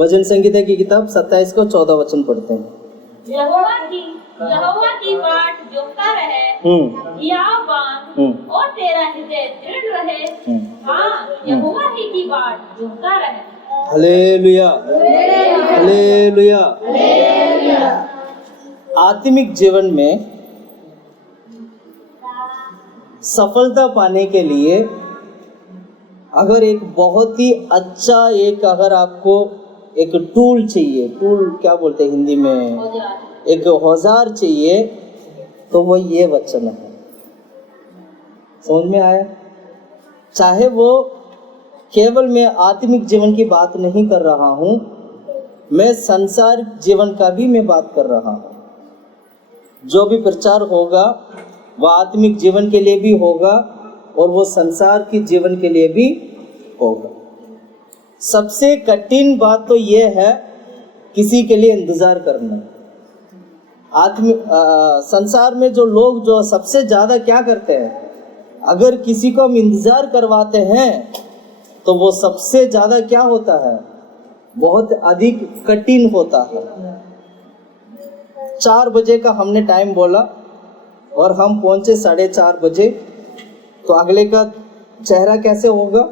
भजन संगीता की किताब 27 को 14 वचन पढ़ते हैं। यहोवा की बाट जोता रहे, या बांध और तेरा हृदय दृढ़ रहे। हाँ, यहोवा ही की बाट जोता रहे। Hallelujah, hallelujah. आत्मिक जीवन में सफलता पाने के लिए अगर एक बहुत ही अच्छा अगर आपको एक टूल चाहिए, टूल क्या बोलते हैं हिंदी में, एक औजार चाहिए, तो वो ये वचन है। समझ में आया? चाहे वो केवल मैं आत्मिक जीवन की बात नहीं कर रहा हूँ, मैं संसार जीवन का भी मैं बात कर रहा हूँ। जो भी प्रचार होगा वो आत्मिक जीवन के लिए भी होगा और वो संसार के जीवन के लिए भी होगा। सबसे कठिन बात तो ये है किसी के लिए इंतजार करना। संसार में जो लोग जो सबसे ज्यादा क्या करते हैं, अगर किसी को हम इंतजार करवाते हैं तो वो सबसे ज्यादा क्या होता है, बहुत अधिक कठिन होता है। 4 बजे का हमने टाइम बोला और हम पहुंचे 4:30 बजे, तो अगले का चेहरा कैसे होगा,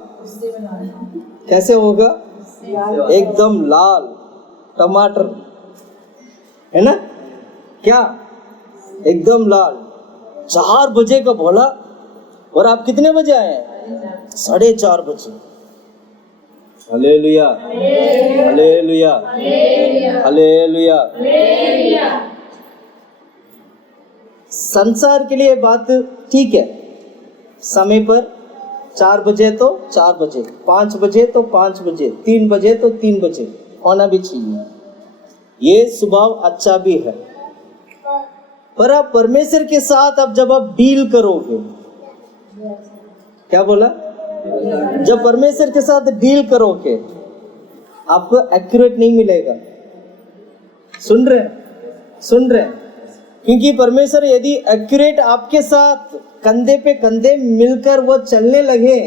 कैसे होगा? एकदम लाल टमाटर, है ना? क्या एकदम लाल। 4 बजे का बोला और आप कितने बजे आए? 4:30 बजे। Hallelujah, hallelujah, hallelujah. संसार के लिए बात ठीक है, समय पर 4 बजे तो 4 बजे, 5 बजे तो 5 बजे, 3 बजे तो 3 बजे होना भी चाहिए। ये स्वभाव अच्छा भी है, पर आप परमेश्वर के साथ अब जब आप डील करोगे, क्या बोला? जब परमेश्वर के साथ डील करोगे आपको एक्यूरेट नहीं मिलेगा। सुन रहे हैं? क्योंकि परमेश्वर यदि एक्यूरेट आपके साथ कंधे पे कंधे मिलकर वो चलने लगे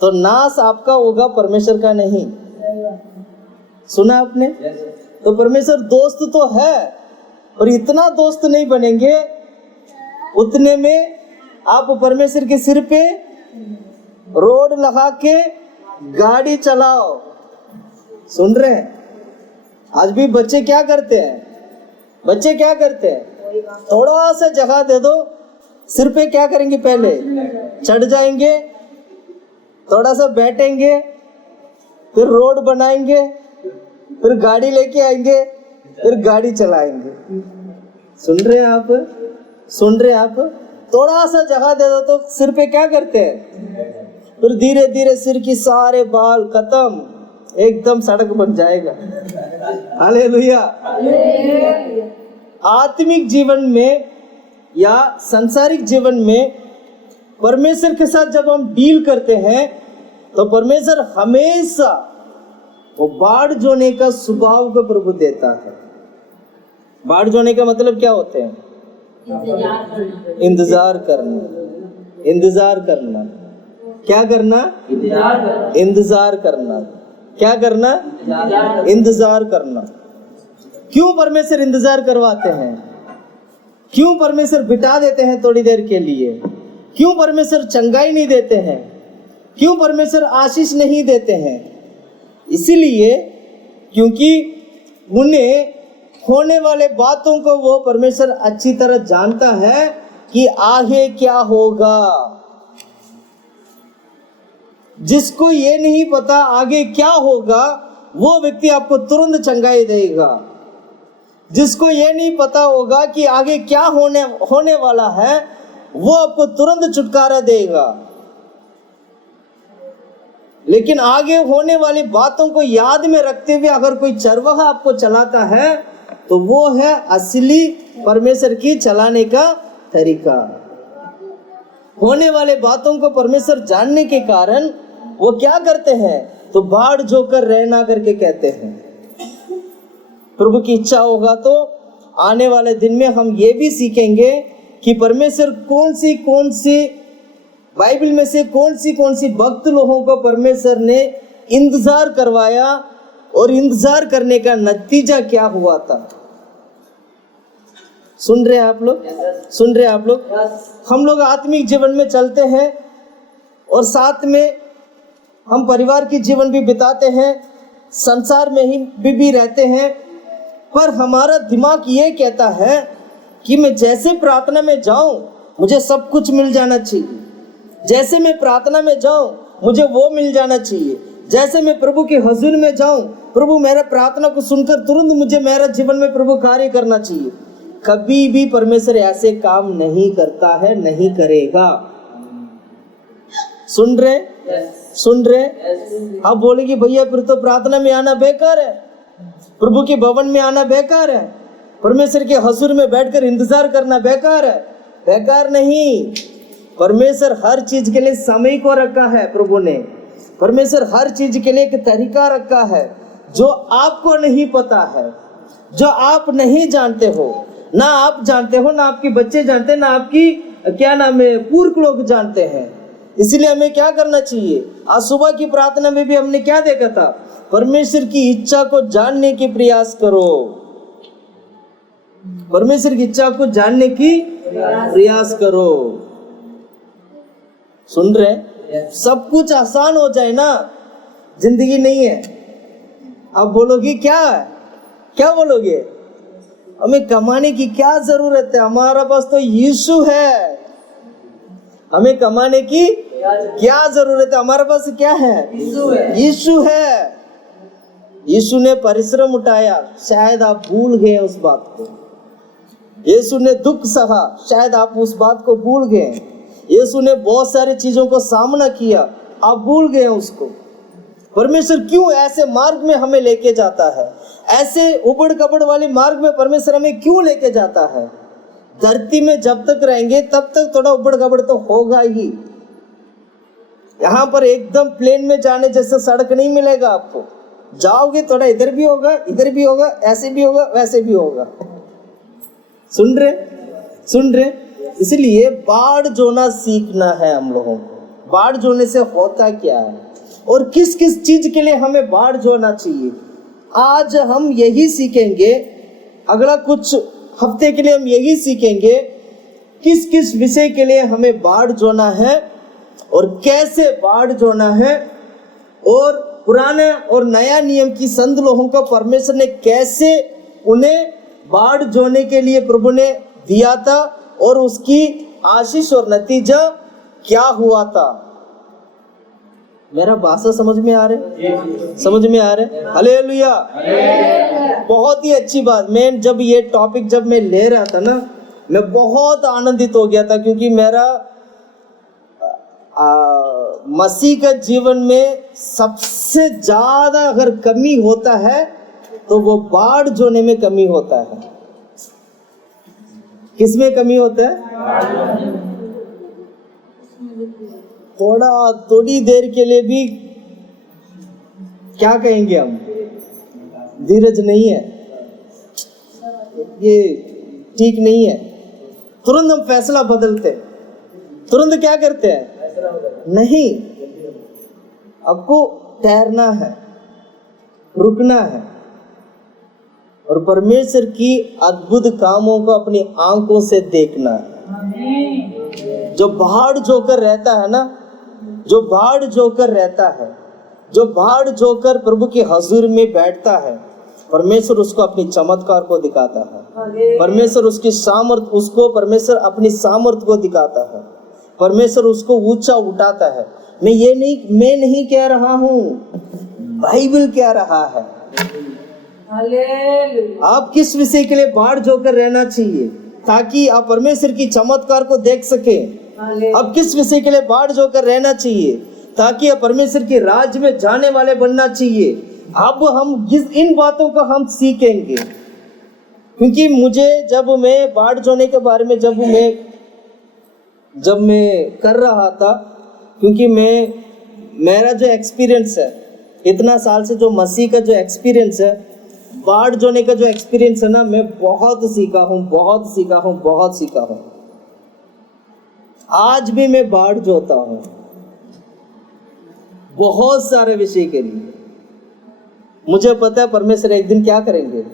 तो नाश आपका होगा, परमेश्वर का नहीं। सुना आपने? तो परमेश्वर दोस्त तो है और इतना दोस्त नहीं बनेंगे उतने में आप परमेश्वर के सिर पे रोड लगा के गाड़ी चलाओ। सुन रहे हैं? आज भी बच्चे क्या करते हैं, थोड़ा सा जगह दे दो, सिर पे क्या करेंगे, पहले चढ़ जाएंगे, थोड़ा सा बैठेंगे, फिर रोड बनाएंगे, फिर गाड़ी लेके आएंगे, फिर गाड़ी चलाएंगे। सुन रहे हैं आप? थोड़ा सा जगह दे दो तो सिर पे क्या करते हैं, फिर धीरे धीरे सिर की सारे बाल खत्म, एकदम सड़क बन जाएगा। हालेलुया। आत्मिक जीवन में या सांसारिक जीवन में परमेश्वर के साथ जब हम डील करते हैं तो परमेश्वर हमेशा वो बाढ़ जोने का स्वभाव को प्रभु देता है। बाढ़ जोने का मतलब क्या होते हैं? इंतजार करना। क्या करना? इंतजार करना। क्या करना? इंतजार करना। क्यों परमेश्वर इंतजार करवाते हैं? क्यों परमेश्वर बिठा देते हैं थोड़ी देर के लिए? क्यों परमेश्वर चंगाई नहीं देते हैं? क्यों परमेश्वर आशीष नहीं देते हैं? इसीलिए क्योंकि उन्हें होने वाले बातों को वो परमेश्वर अच्छी तरह जानता है कि आगे क्या होगा। जिसको ये नहीं पता आगे क्या होगा वो व्यक्ति आपको तुरंत चंगाई देगा। जिसको ये नहीं पता होगा कि आगे क्या होने वाला है वो आपको तुरंत छुटकारा देगा। लेकिन आगे होने वाली बातों को याद में रखते हुए अगर कोई चरवाहा आपको चलाता है तो वो है असली परमेश्वर की चलाने का तरीका। होने वाले बातों को परमेश्वर जानने के कारण वो क्या करते हैं, तो बाढ़ जोकर रहना करके कहते हैं। प्रभु की इच्छा होगा तो आने वाले दिन में हम ये भी सीखेंगे कि परमेश्वर कौन सी बाइबल में से कौन सी भक्त लोगों को परमेश्वर ने इंतजार करवाया और इंतजार करने का नतीजा क्या हुआ था? सुन रहे हैं आप लोग? सुन रहे हैं आप लोग? हम लोग आत्मिक जीवन में चलते हैं और साथ में हम परिवार की जीवन भी बिताते हैं, संसार में ही भी रहते हैं, पर हमारा दिमाग ये कहता है कि मैं जैसे प्रार्थना में जाऊं मुझे सब कुछ मिल जाना चाहिए, जैसे मैं प्रार्थना में जाऊं मुझे वो मिल जाना चाहिए, जैसे मैं प्रभु के हुजूर में जाऊं प्रभु मेरा प्रार्थना को सुनकर तुरंत मुझे मेरा जीवन में प्रभु कार्य करना चाहिए। कभी भी परमेश्वर ऐसे काम नहीं करता है, नहीं करेगा। सुन रहे? सुन रहे? आप बोलेंगे भैया फिर तो प्रार्थना में आना बेकार है, प्रभु के भवन में आना बेकार है, परमेश्वर के हुजूर में बैठकर इंतजार करना बेकार है। बेकार नहीं, परमेश्वर हर चीज के लिए समय को रखा है। प्रभु ने परमेश्वर हर चीज के लिए एक तरीका रखा है जो आपको नहीं पता है, जो आप नहीं जानते हो, ना आप जानते हो, ना आपके बच्चे जानते हैं, ना आपकी क्या नाम है पूर्व लोग जानते हैं। इसलिए हमें क्या करना चाहिए? आज सुबह की प्रार्थना में भी हमने क्या देखा था? परमेश्वर की इच्छा को जानने की प्रयास करो, परमेश्वर की इच्छा को जानने की प्रयास करो। सुन रहे? सब कुछ आसान हो जाए ना, जिंदगी नहीं है। अब बोलोगे क्या है? क्या बोलोगे? हमें कमाने की क्या जरूरत है, हमारा पास तो यीशु है। हमें कमाने की क्या जरूरत है, हमारे पास क्या है? यीशु है। यीशु ने परिश्रम उठाया, शायद आप भूल गए उस बात को। यीशु ने दुख सहा, शायद आप उस बात को भूल गए। यीशु ने बहुत सारी चीजों को सामना किया, आप भूल गए उसको। परमेश्वर क्यों ऐसे मार्ग में हमें लेके जाता है? ऐसे उबड़ कबड़ वाले मार्ग में परमेश्वर हमें क्यों लेके जाता है? धरती में जब तक रहेंगे तब तक थोड़ा उबड़ कबड़ तो होगा ही। यहाँ पर एकदम प्लेन में जाने जैसा सड़क नहीं मिलेगा आपको। जाओगे थोड़ा इधर भी होगा, इधर भी होगा, ऐसे भी होगा, वैसे भी होगा। सुन रहे? सुन रहे? इसलिए बाढ़ जोना सीखना है हम लोगों को। बाढ़ जोने से होता क्या है और किस किस चीज के लिए हमें बाढ़ जोना चाहिए, आज हम यही सीखेंगे। अगला कुछ हफ्ते के लिए हम यही सीखेंगे किस किस विषय के लिए हमें बाढ़ जोना है और कैसे बाढ़ जोना है, और पुराने और नया नियम की संत लोगों को परमेश्वर ने कैसे उन्हें बाढ़ जोने के लिए प्रभु ने दिया था और उसकी आशीष और नतीजा क्या हुआ था। मेरा भाषा समझ में आ रहा? समझ में आ रहा है? हालेलुया। बहुत ही अच्छी बात। मैं जब ये टॉपिक जब मैं ले रहा था ना, मैं बहुत आनंदित हो गया था, क्योंकि मेरा मसीह का जीवन में सबसे ज्यादा अगर कमी होता है तो वो बाढ़ जोने में कमी होता है। किसमें कमी होता है? थोड़ी देर के लिए भी क्या कहेंगे हम, धीरज नहीं है, ये ठीक नहीं है। तुरंत हम फैसला बदलते, तुरंत क्या करते हैं? नहीं, आपको ठहरना है, रुकना है और परमेश्वर की अद्भुत कामों को अपनी आंखों से देखना है। जो बाढ़ जोकर रहता है ना, जो बाढ़ जोकर रहता है, जो बाढ़ जोकर प्रभु के हुजूर में बैठता है, परमेश्वर उसको अपनी चमत्कार को दिखाता है। परमेश्वर उसकी सामर्थ, उसको परमेश्वर अपनी सामर्थ को दिखाता है। परमेश्वर उसको ऊंचा उठाता है। मैं नहीं कह रहा हूँ, बाइबल कह रहा है। आप किस विषय के लिए बाढ़ जोकर रहना चाहिए ताकि आप परमेश्वर की चमत्कार को देख सके? अब किस विषय के लिए बाढ़ जोकर रहना चाहिए ताकि आप परमेश्वर के राज्य में जाने वाले बनना चाहिए? अब हम इन बातों को हम सीखेंगे, क्योंकि मुझे जब मैं बाढ़ जोने के बारे में जब मैं कर रहा था, क्योंकि मेरा जो एक्सपीरियंस है इतना साल से, जो मसीह का जो एक्सपीरियंस है, बाढ़ जोने का जो एक्सपीरियंस है ना, मैं बहुत सीखा हूँ। आज भी मैं बाढ़ जोता हूँ बहुत सारे विषय के लिए। मुझे पता है परमेश्वर एक दिन क्या करेंगे,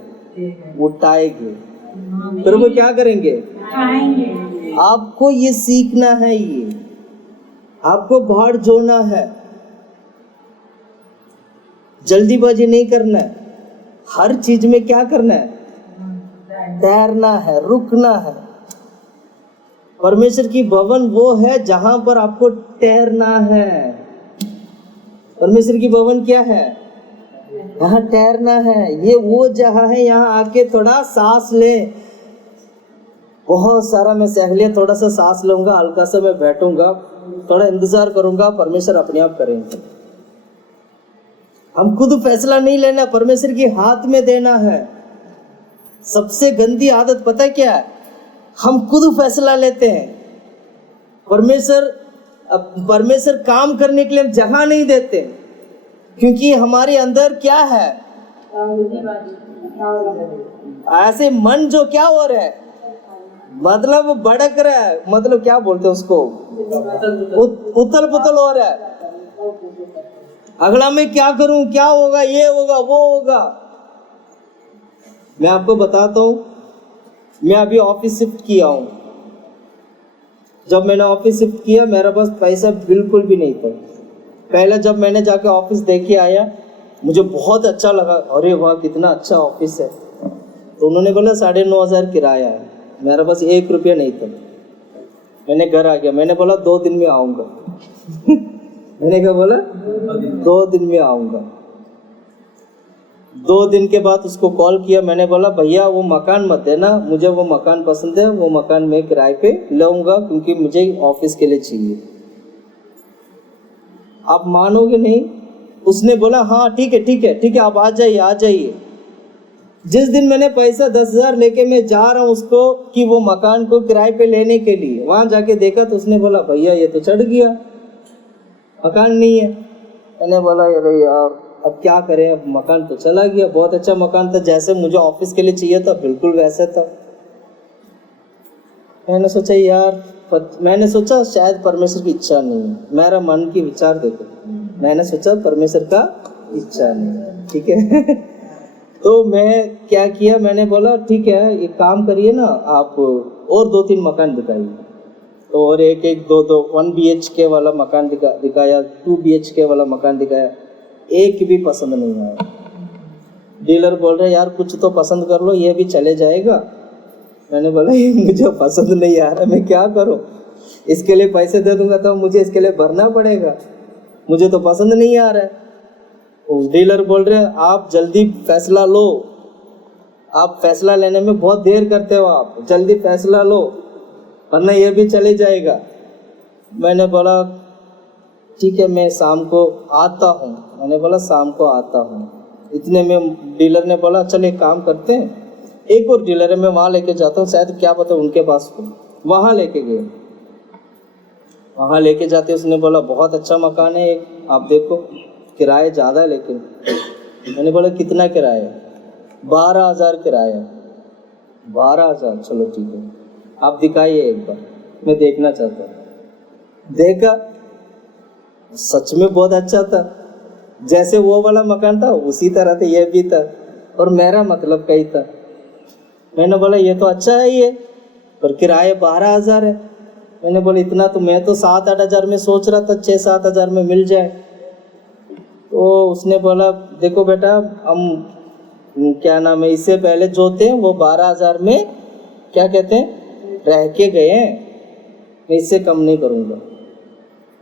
उठाएंगे, फिर वो क्या करेंगे, आपको ये सीखना है, ये आपको भाड़ जोड़ना है, जल्दीबाजी नहीं करना है, हर चीज में क्या करना है, तैरना है, रुकना है। परमेश्वर की भवन वो है जहां पर आपको तैरना है। परमेश्वर की भवन क्या है, यहाँ तैरना है। ये वो जगह है, यहाँ आके थोड़ा सांस ले, बहुत सारा मैं सह लिया, थोड़ा सा सांस लूंगा, हल्का सा मैं बैठूंगा, थोड़ा इंतजार करूंगा, परमेश्वर अपने आप करेंगे। हम खुद फैसला नहीं लेना, परमेश्वर के हाथ में देना है। सबसे गंदी आदत पता है क्या है, हम खुद फैसला लेते हैं। परमेश्वर काम करने के लिए हम जगह नहीं देते, क्योंकि हमारे अंदर क्या है, ऐसे मन जो क्या हो रहा है, मतलब भड़क रहा है, मतलब क्या बोलते हैं उसको, उथल पुथल हो रहा है। अगला मैं क्या करूं, क्या होगा, ये होगा, वो होगा। मैं आपको बताता हूं, मैं अभी ऑफिस शिफ्ट किया हूं। जब मैंने ऑफिस शिफ्ट किया, मेरे पास पैसा बिल्कुल भी नहीं था। पहले जब मैंने जाके ऑफिस देख के आया, मुझे बहुत अच्छा लगा, अरे वाह कितना अच्छा ऑफिस है। तो उन्होंने बोला 9,500 किराया है, मेरे पास 1 रुपया नहीं था। मैंने घर आ गया, मैंने बोला 2 दिन में आऊंगा। मैंने क्या बोला, 2 दिन में आऊंगा। 2 दिन के बाद उसको कॉल किया, मैंने बोला भैया वो मकान मत देना, मुझे वो मकान पसंद है, वो मकान मैं किराए पे लूंगा, क्योंकि मुझे ऑफिस के लिए चाहिए। आप मानोगे नहीं, उसने बोला हाँ ठीक है ठीक है ठीक है, आप आ जाइए आ जाइए। जिस दिन मैंने पैसा 10,000 लेके मैं जा रहा हूँ उसको कि वो मकान को किराए पे लेने के लिए, वहां जाके देखा तो उसने बोला भैया ये तो चढ़ गया, मकान नहीं है। मैंने बोला अरे यार अब क्या करें, अब मकान तो चला गया। बहुत अच्छा मकान था, जैसे मुझे ऑफिस के लिए चाहिए था बिल्कुल वैसे था। मैंने सोचा यार, मैंने सोचा शायद परमेश्वर की इच्छा नहीं है। मेरा मन की विचार देखो, मैंने सोचा परमेश्वर का इच्छा नहीं है, ठीक है। तो मैं क्या किया, मैंने बोला ठीक है एक काम करिए ना आप, और 2-3 मकान दिखाइए। तो और एक 1 BHK वाला मकान दिखाया, 2 BHK वाला मकान दिखाया, एक भी पसंद नहीं आया। डीलर बोल रहे यार कुछ तो पसंद कर लो, ये भी चले जाएगा। मैंने बोला ये मुझे पसंद नहीं आ रहा, मैं क्या करूं, इसके लिए पैसे दे दूंगा तो मुझे इसके लिए भरना पड़ेगा, मुझे तो पसंद नहीं आ रहा है। डीलर बोल रहे आप जल्दी फैसला लो, आप फैसला लेने में बहुत देर करते हो, आप जल्दी फैसला लो वरना ये भी चले जाएगा। मैंने बोला ठीक है मैं शाम को आता हूँ। मैंने बोला शाम को आता हूँ। इतने में डीलर ने बोला चल एक काम करते हैं, एक और डीलर है मैं वहाँ लेके जाता हूँ, शायद क्या पता उनके पास हो। वहाँ लेके गए, वहाँ लेके जाते उसने बोला बहुत अच्छा मकान है एक, आप देखो किराया ज़्यादा है लेकिन। मैंने बोला कितना किराया? 12,000 किराया। 12,000, चलो ठीक है आप दिखाइए एक बार, मैं देखना चाहता हूँ। देखा, सच में बहुत अच्छा था, जैसे वो वाला मकान था उसी तरह था ये भी था, और मेरा मतलब कहीं था। मैंने बोला ये तो अच्छा है ये, पर किराया 12,000 है। मैंने बोला इतना तो मैं तो 7-8 हज़ार में सोच रहा था, 6-7 हज़ार में मिल जाए। तो उसने बोला देखो बेटा हम क्या नाम है, इससे पहले जो थे वो 12,000 में क्या कहते हैं रह के गए हैं, मैं इससे कम नहीं करूँगा।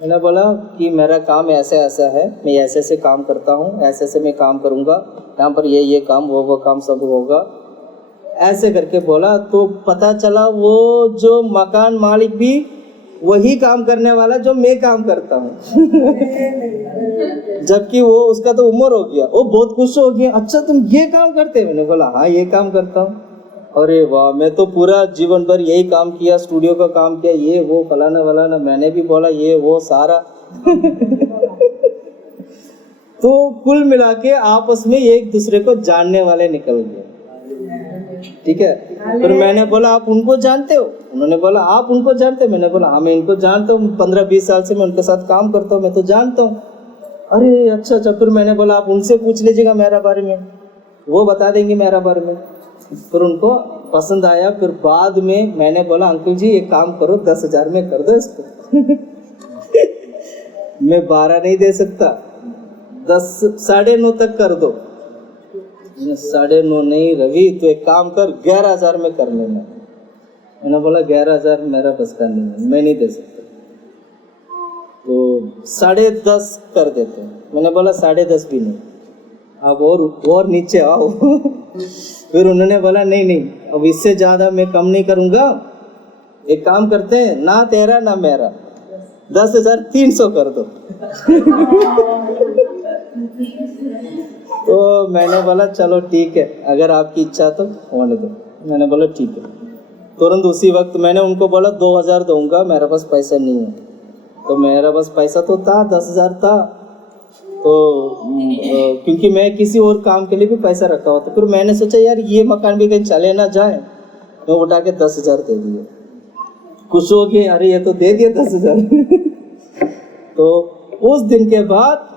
मैंने बोला कि मेरा काम ऐसा ऐसा है, मैं ऐसे ऐसे काम करता हूँ, ऐसे ऐसे मैं काम करूँगा, यहाँ पर ये काम वो काम सब होगा, ऐसे करके बोला। तो पता चला वो जो मकान मालिक भी वही काम करने वाला जो मैं काम करता हूँ। जबकि वो उसका तो उम्र हो गया, वो बहुत खुश हो गया, अच्छा तुम ये काम करते हो? मैंने बोला हाँ ये काम करता हूँ। अरे वाह, मैं तो पूरा जीवन भर यही काम किया, स्टूडियो का काम किया, ये वो फलाना वलाना। मैंने भी बोला ये वो सारा। तो कुल मिला के आपस में एक दूसरे को जानने वाले निकल गए, ठीक है। फिर मैंने बोला आप उनको जानते हो? उन्होंने बोला आप उनको जानते हो? मैंने बोला हाँ मैं इनको जानता हूँ, 15-20 साल से मैं उनके साथ काम करता हूँ, मैं तो जानता हूँ। अरे अच्छा अच्छा, फिर मैंने बोला आप उनसे पूछ लीजिएगा मेरा बारे में, वो बता देंगे मेरा बारे में। फिर उनको पसंद आया। फिर बाद में मैंने बोला अंकल जी एक काम करो 10,000 में कर दो इसको। मैं 12 नहीं दे सकता, 10 9.5 तक कर दो। 9.5 नहीं रवि, तो एक काम कर 11,000 में कर लेना। मैंने बोला 11,000 मेरा बस का नहीं है, मैं नहीं दे सकता, तो 10.5 कर देते। मैंने बोला 10.5 भी नहीं, अब और नीचे आओ। फिर उन्होंने बोला नहीं नहीं, अब इससे ज्यादा मैं कम नहीं करूंगा, एक काम करते हैं ना तेरा ना मेरा, 10,300 कर दो। तो मैंने बोला चलो ठीक है, अगर आपकी इच्छा तो होने दो। मैंने बोला ठीक है। तुरंत उसी वक्त मैंने उनको बोला 2,000 दूंगा, मेरे पास पैसा नहीं है। तो मेरा पास पैसा तो था, 10,000 था, तो क्योंकि मैं किसी और काम के लिए भी पैसा रखा हुआ था। फिर मैंने सोचा यार ये मकान भी कहीं चले ना जाए, मैं उठा के 10,000 दे दिए। खुश हो गए, अरे ये तो दे दिया 10,000। तो उस दिन के बाद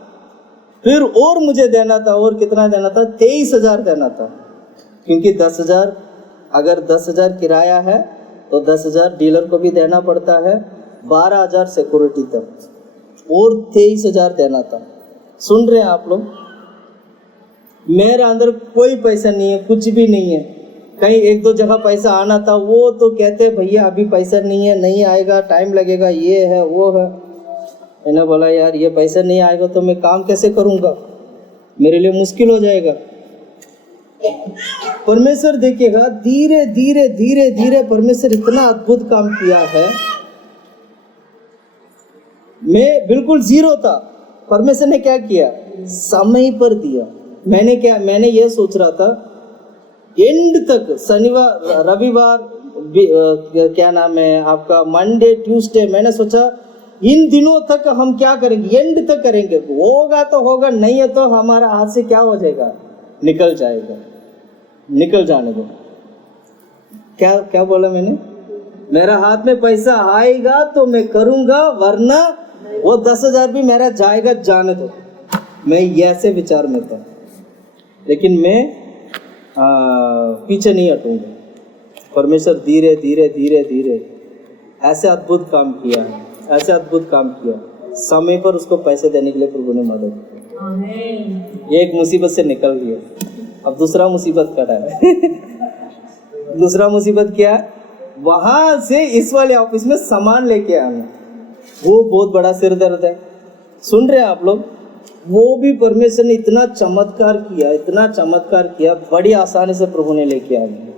फिर और मुझे देना था, और कितना देना था, 23,000 देना था। क्योंकि 10,000 अगर 10,000 किराया है तो 10,000 डीलर को भी देना पड़ता है, 12,000 सिक्योरिटी तक, और 23,000 देना था। सुन रहे हैं आप लोग? मेरे अंदर कोई पैसा नहीं है, कुछ भी नहीं है। कहीं 1-2 जगह पैसा आना था, वो तो कहते भैया अभी पैसा नहीं है, नहीं आएगा, टाइम लगेगा, ये है वो है। मैंने बोला यार ये पैसा नहीं आएगा तो मैं काम कैसे करूंगा, मेरे लिए मुश्किल हो जाएगा। परमेश्वर देखिएगा, धीरे धीरे धीरे धीरे परमेश्वर इतना अद्भुत काम किया है। मैं बिल्कुल जीरो था, परमेश्वर ने क्या किया, समय पर दिया। मैंने ये सोच रहा था एंड तक, शनिवार रविवार क्या नाम है आपका, मंडे ट्यूसडे, मैंने सोचा इन दिनों तक हम क्या करेंगे, एंड तक करेंगे, होगा तो होगा, नहीं है तो हमारा हाथ से क्या हो जाएगा, निकल जाएगा, निकल जाने दो। क्या क्या बोला मैंने, मेरा हाथ में पैसा आएगा तो मैं करूंगा, वरना वो 10,000 भी मेरा जाएगा, जाने दो। मैं ऐसे विचार में था, लेकिन मैं पीछे नहीं हटूंगा। परमेश्वर धीरे धीरे धीरे धीरे ऐसे अद्भुत काम किया है, ऐसे अद्भुत काम किया। समय पर उसको पैसे देने के लिए प्रभु ने मदद की। एक मुसीबत से निकल गया, अब दूसरा मुसीबत खड़ा है। दूसरा मुसीबत क्या है, वहां से इस वाले ऑफिस में सामान लेके आना, वो बहुत बड़ा सिर दर्द है। सुन रहे हैं आप लोग? वो भी परमेश्वर ने इतना चमत्कार किया, इतना चमत्कार किया, बड़ी आसानी से प्रभु ने लेके आ गया।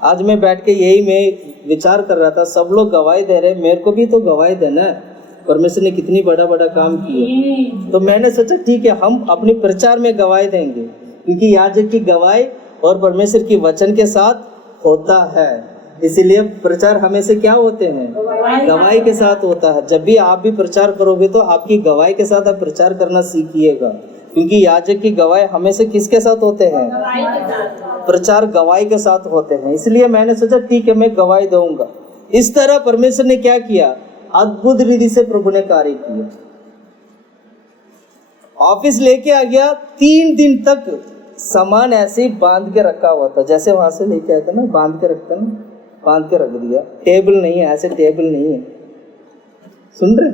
आज मैं बैठ के यही मैं विचार कर रहा था, सब लोग गवाही दे रहे, मेरे को भी तो गवाही देना है, परमेश्वर ने कितनी बड़ा बड़ा काम किया। तो मैंने सोचा ठीक है, हम अपने प्रचार में गवाही देंगे, क्योंकि याजक की गवाही और परमेश्वर की वचन के साथ होता है। इसीलिए प्रचार हमेशा क्या होते हैं, गवाही के साथ होता है। जब भी आप भी प्रचार करोगे तो आपकी गवाही के साथ आप प्रचार करना सीखिएगा, क्योंकि याजक की गवाही हमेशा किसके साथ होते हैं, प्रचार गवाही के साथ होते हैं। इसलिए मैंने सोचा ठीक है, मैं गवाही दूंगा। इस तरह परमेश्वर ने क्या किया, अद्भुत रीति से प्रभु ने कार्य किया। ऑफिस लेके आ गया, 3 दिन तक सामान ऐसे ही बांध के रखा हुआ था, जैसे वहां से लेके आया था ना, बांध के रखता ना, बांध के रख दिया। टेबल नहीं है, ऐसे टेबल नहीं है। सुन रहे?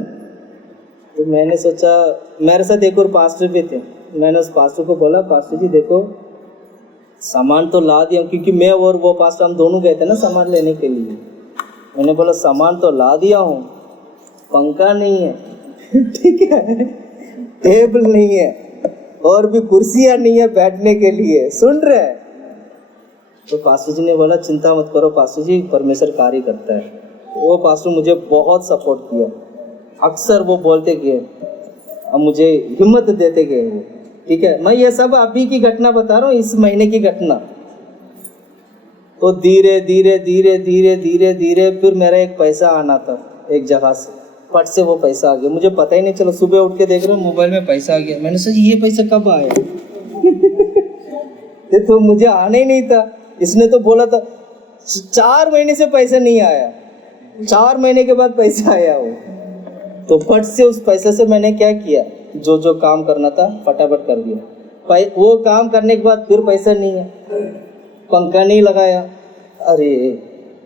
तो मैंने सोचा, मेरे साथ एक और पास्टर भी थे, मैंने उस पास्टर को बोला, पास्टर जी देखो सामान तो ला दिया, क्योंकि मैं और वो पास्टर हम दोनों गए थे ना सामान लेने के लिए। मैंने बोला सामान तो ला दिया हूँ, पंखा नहीं है, ठीक है, टेबल नहीं है, और भी कुर्सियां नहीं है बैठने के लिए। सुन रहे? तो पास्टर जी ने बोला चिंता मत करो पास्टर जी, परमेश्वर कार्य करता है। वो पास्टर मुझे बहुत सपोर्ट किया, अक्सर वो बोलते गए, अब मुझे हिम्मत देते गए वो। ठीक है, मैं ये सब अभी की घटना बता रहा हूँ, इस महीने की घटना। तो धीरे धीरे धीरे धीरे धीरे धीरे फिर मेरा एक पैसा आना था एक जगह से, फट से वो पैसा आ गया, मुझे पता ही नहीं चला। सुबह उठ के देख रहा हूँ मोबाइल में पैसा आ गया। मैंने सोचा ये पैसा कब आया? ये तो मुझे आना ही नहीं था। इसने तो बोला था 4 महीने से पैसा नहीं आया, 4 महीने के बाद पैसा आया वो। तो फट से उस पैसे से मैंने क्या किया, जो जो काम करना था फटाफट कर दिया। वो काम करने के बाद फिर पैसा नहीं है, पंखा नहीं लगाया, अरे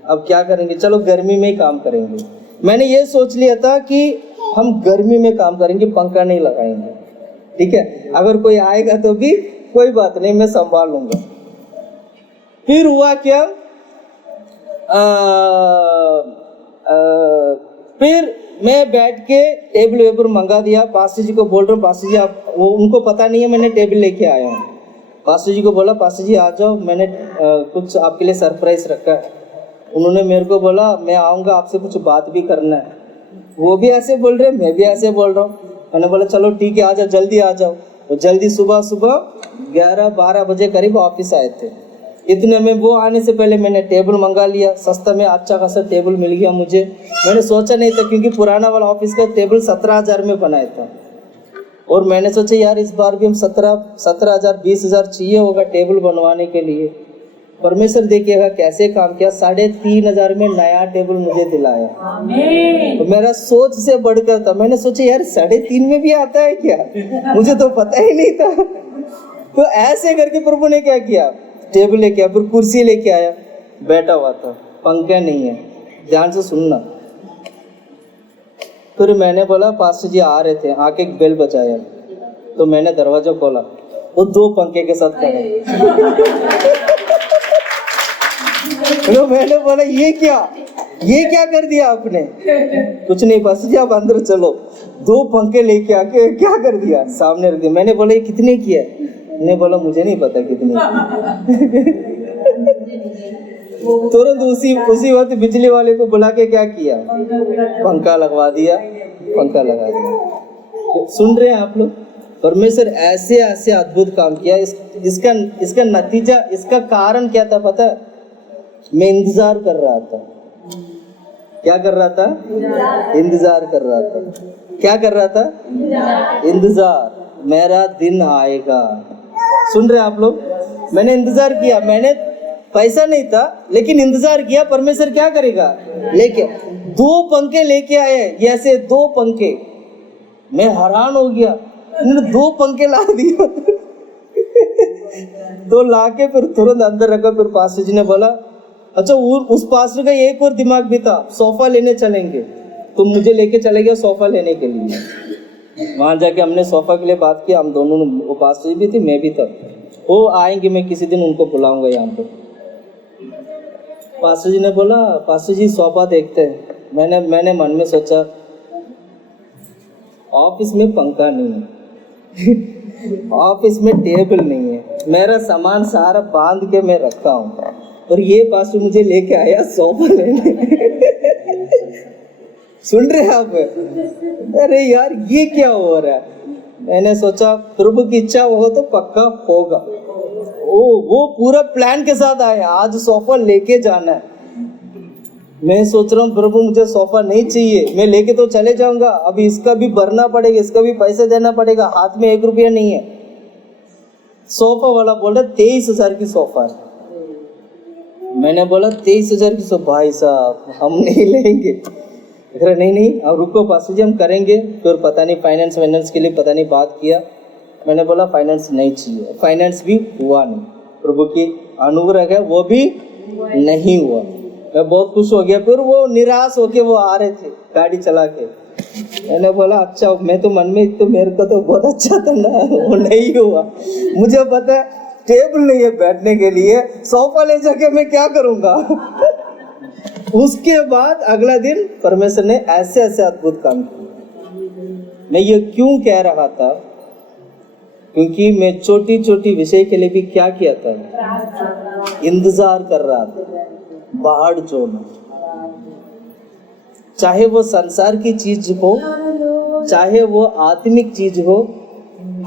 अब क्या करेंगे, चलो गर्मी में ही काम करेंगे। मैंने ये सोच लिया था कि हम गर्मी में काम करेंगे, पंखा नहीं लगाएंगे, ठीक है, अगर कोई आएगा तो भी कोई बात नहीं, मैं संभाल लूंगा। फिर हुआ क्या, फिर मैं बैठ के टेबल वेबर मंगा दिया। पास्टर जी को बोल रहा हूँ, पास्टर जी आप, वो उनको पता नहीं है मैंने टेबल लेके आया हूँ। पास्टर जी को बोला, पास्टर जी आ जाओ, मैंने कुछ आपके लिए सरप्राइज रखा है। उन्होंने मेरे को बोला मैं आऊँगा, आपसे कुछ बात भी करना है। वो भी ऐसे बोल रहे, मैं भी ऐसे बोल रहा हूँ। मैंने बोला चलो ठीक है, आ जाओ, जल्दी आ जाओ। वो जल्दी सुबह 11-12 बजे करीब ऑफिस आए थे। इतने में वो आने से पहले मैंने टेबल मंगा लिया, सस्ता में अच्छा खासा टेबल मिल गया मुझे। मैंने सोचा नहीं था, क्योंकि पुराना वाला ऑफिस का टेबल 17,000 में बनाया था, और मैंने सोचा यार इस बार भी हम 17,000 20,000 चाहिए होगा टेबल बनवाने के लिए। परमेश्वर देखिएगा कैसे काम किया, 3,500 में नया टेबल मुझे दिलाया। तो मेरा सोच से बढ़कर था। मैंने सोचा यार 3.5 में भी आता है क्या, मुझे तो पता ही नहीं था। तो ऐसे करके प्रभु ने क्या किया, टेबल लेके आया, फिर कुर्सी लेके आया, बैठा हुआ था, पंखा नहीं है, ध्यान से सुनना। फिर मैंने बोला पास्टर जी आ रहे थे, आके बेल बजाया, तो मैंने दरवाजा खोला, वो 2 पंखे के साथ खड़े। तो मैंने बोला ये क्या कर दिया आपने? कुछ नहीं पास्टर जी आप अंदर चलो। 2 पंखे लेके आके क्या कर दिया, सामने रख दिया। मैंने बोला ये कितने की है? ने बोला मुझे नहीं पता कितने। तुरंत उसी वक्त बिजली वाले को बुला के क्या किया, पंखा लगवा दिया, पंखा लगा दिया। सुन रहे हैं आप लोग, परमेश्वर ऐसे ऐसे अद्भुत काम किया। इसका नतीजा, इसका कारण क्या था पता है? मैं इंतजार कर रहा था। क्या कर रहा था? इंतजार कर रहा था। क्या कर रहा था? इंतजार, मेरा दिन आएगा। सुन रहे हैं आप लोग, मैंने इंतजार किया, मैंने पैसा नहीं था लेकिन इंतजार किया, परमेश्वर क्या करेगा लेके। 2 पंखे लेके आए, ऐसे 2 पंखे। मैं हैरान हो गया, उन्होंने 2 पंखे ला दिया। तो लाके फिर तुरंत अंदर रखा। फिर पास्टर जी ने बोला अच्छा, उस पास्टर का एक और दिमाग भी था, सोफा लेने चलेंगे। तो मुझे लेके चले गया सोफा लेने के लिए। वहां जाके हमने सोफा के लिए बात की, हम दोनों, वो पास्टर जी भी थी, मैं भी था। वो आएंगे, मैं किसी दिन उनको बुलाऊंगा यहाँ पर। पास्टर जी ने बोला पास्टर जी सोफा देखते हैं। मैंने मन में सोचा ऑफिस में पंखा नहीं है, ऑफिस में टेबल नहीं है, मेरा सामान सारा बांध के मैं रखा हूँ, और ये पास्टर मुझे लेके आया सोफा लेने। सुन रहे आप? अरे यार ये क्या हो रहा है? मैंने सोचा प्रभु की इच्छा हो तो पक्का होगा। वो पूरा प्लान के साथ आया, आज सोफा लेके जाना है। मैं सोच रहा हूँ प्रभु मुझे सोफा नहीं चाहिए, मैं लेके तो चले जाऊंगा, अभी इसका भी भरना पड़ेगा, इसका भी पैसे देना पड़ेगा, हाथ में 1 रुपया नहीं है। सोफा वाला बोल रहा 23,000 की सोफा है। मैंने बोला 23,000 की सोफा? भाई साहब हम नहीं लेंगे। नहीं अब रुको पास्टर जी हम करेंगे। फिर पता नहीं फाइनेंस के लिए पता नहीं बात किया। मैंने बोला फाइनेंस नहीं चाहिए, फाइनेंस भी हुआ नहीं, प्रभु की अनुग्रह है वो भी नहीं हुआ। मैं बहुत खुश हो गया। फिर वो निराश होके वो आ रहे थे गाड़ी चला के। मैंने बोला अच्छा, मैं तो मन में तो मेरे को तो बहुत अच्छा था ना, वो नहीं हुआ। मुझे पता है टेबल नहीं है बैठने के लिए, सोफा ले जाके मैं क्या करूंगा। उसके बाद अगला दिन परमेश्वर ने ऐसे ऐसे अद्भुत काम किए। मैं ये क्यों कह रहा था? क्योंकि मैं छोटी छोटी विषय के लिए भी क्या किया था, इंतजार कर रहा था। बाढ़ जोना, चाहे वो संसार की चीज हो, चाहे वो आत्मिक चीज हो,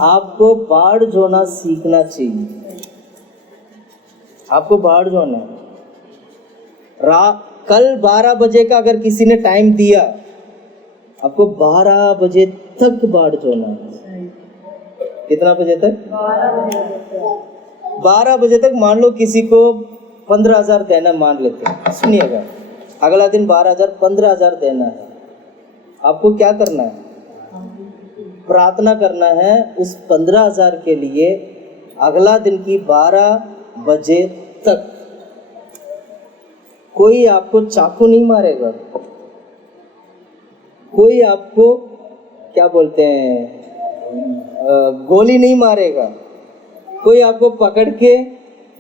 आपको बाढ़ जोना सीखना चाहिए। आपको बाढ़ जोना कल 12 बजे का अगर किसी ने टाइम दिया, आपको 12 बजे तक बाढ़ जोना है। कितना बजे तक? 12 बजे तक। मान लो किसी को 15,000 देना, मान लेते हैं, सुनिएगा, अगला दिन 12,000 15,000 देना है। आपको क्या करना है? प्रार्थना करना है उस 15,000 के लिए अगला दिन की 12 बजे तक। कोई आपको चाकू नहीं मारेगा, कोई आपको क्या बोलते हैं गोली नहीं मारेगा, कोई आपको पकड़ के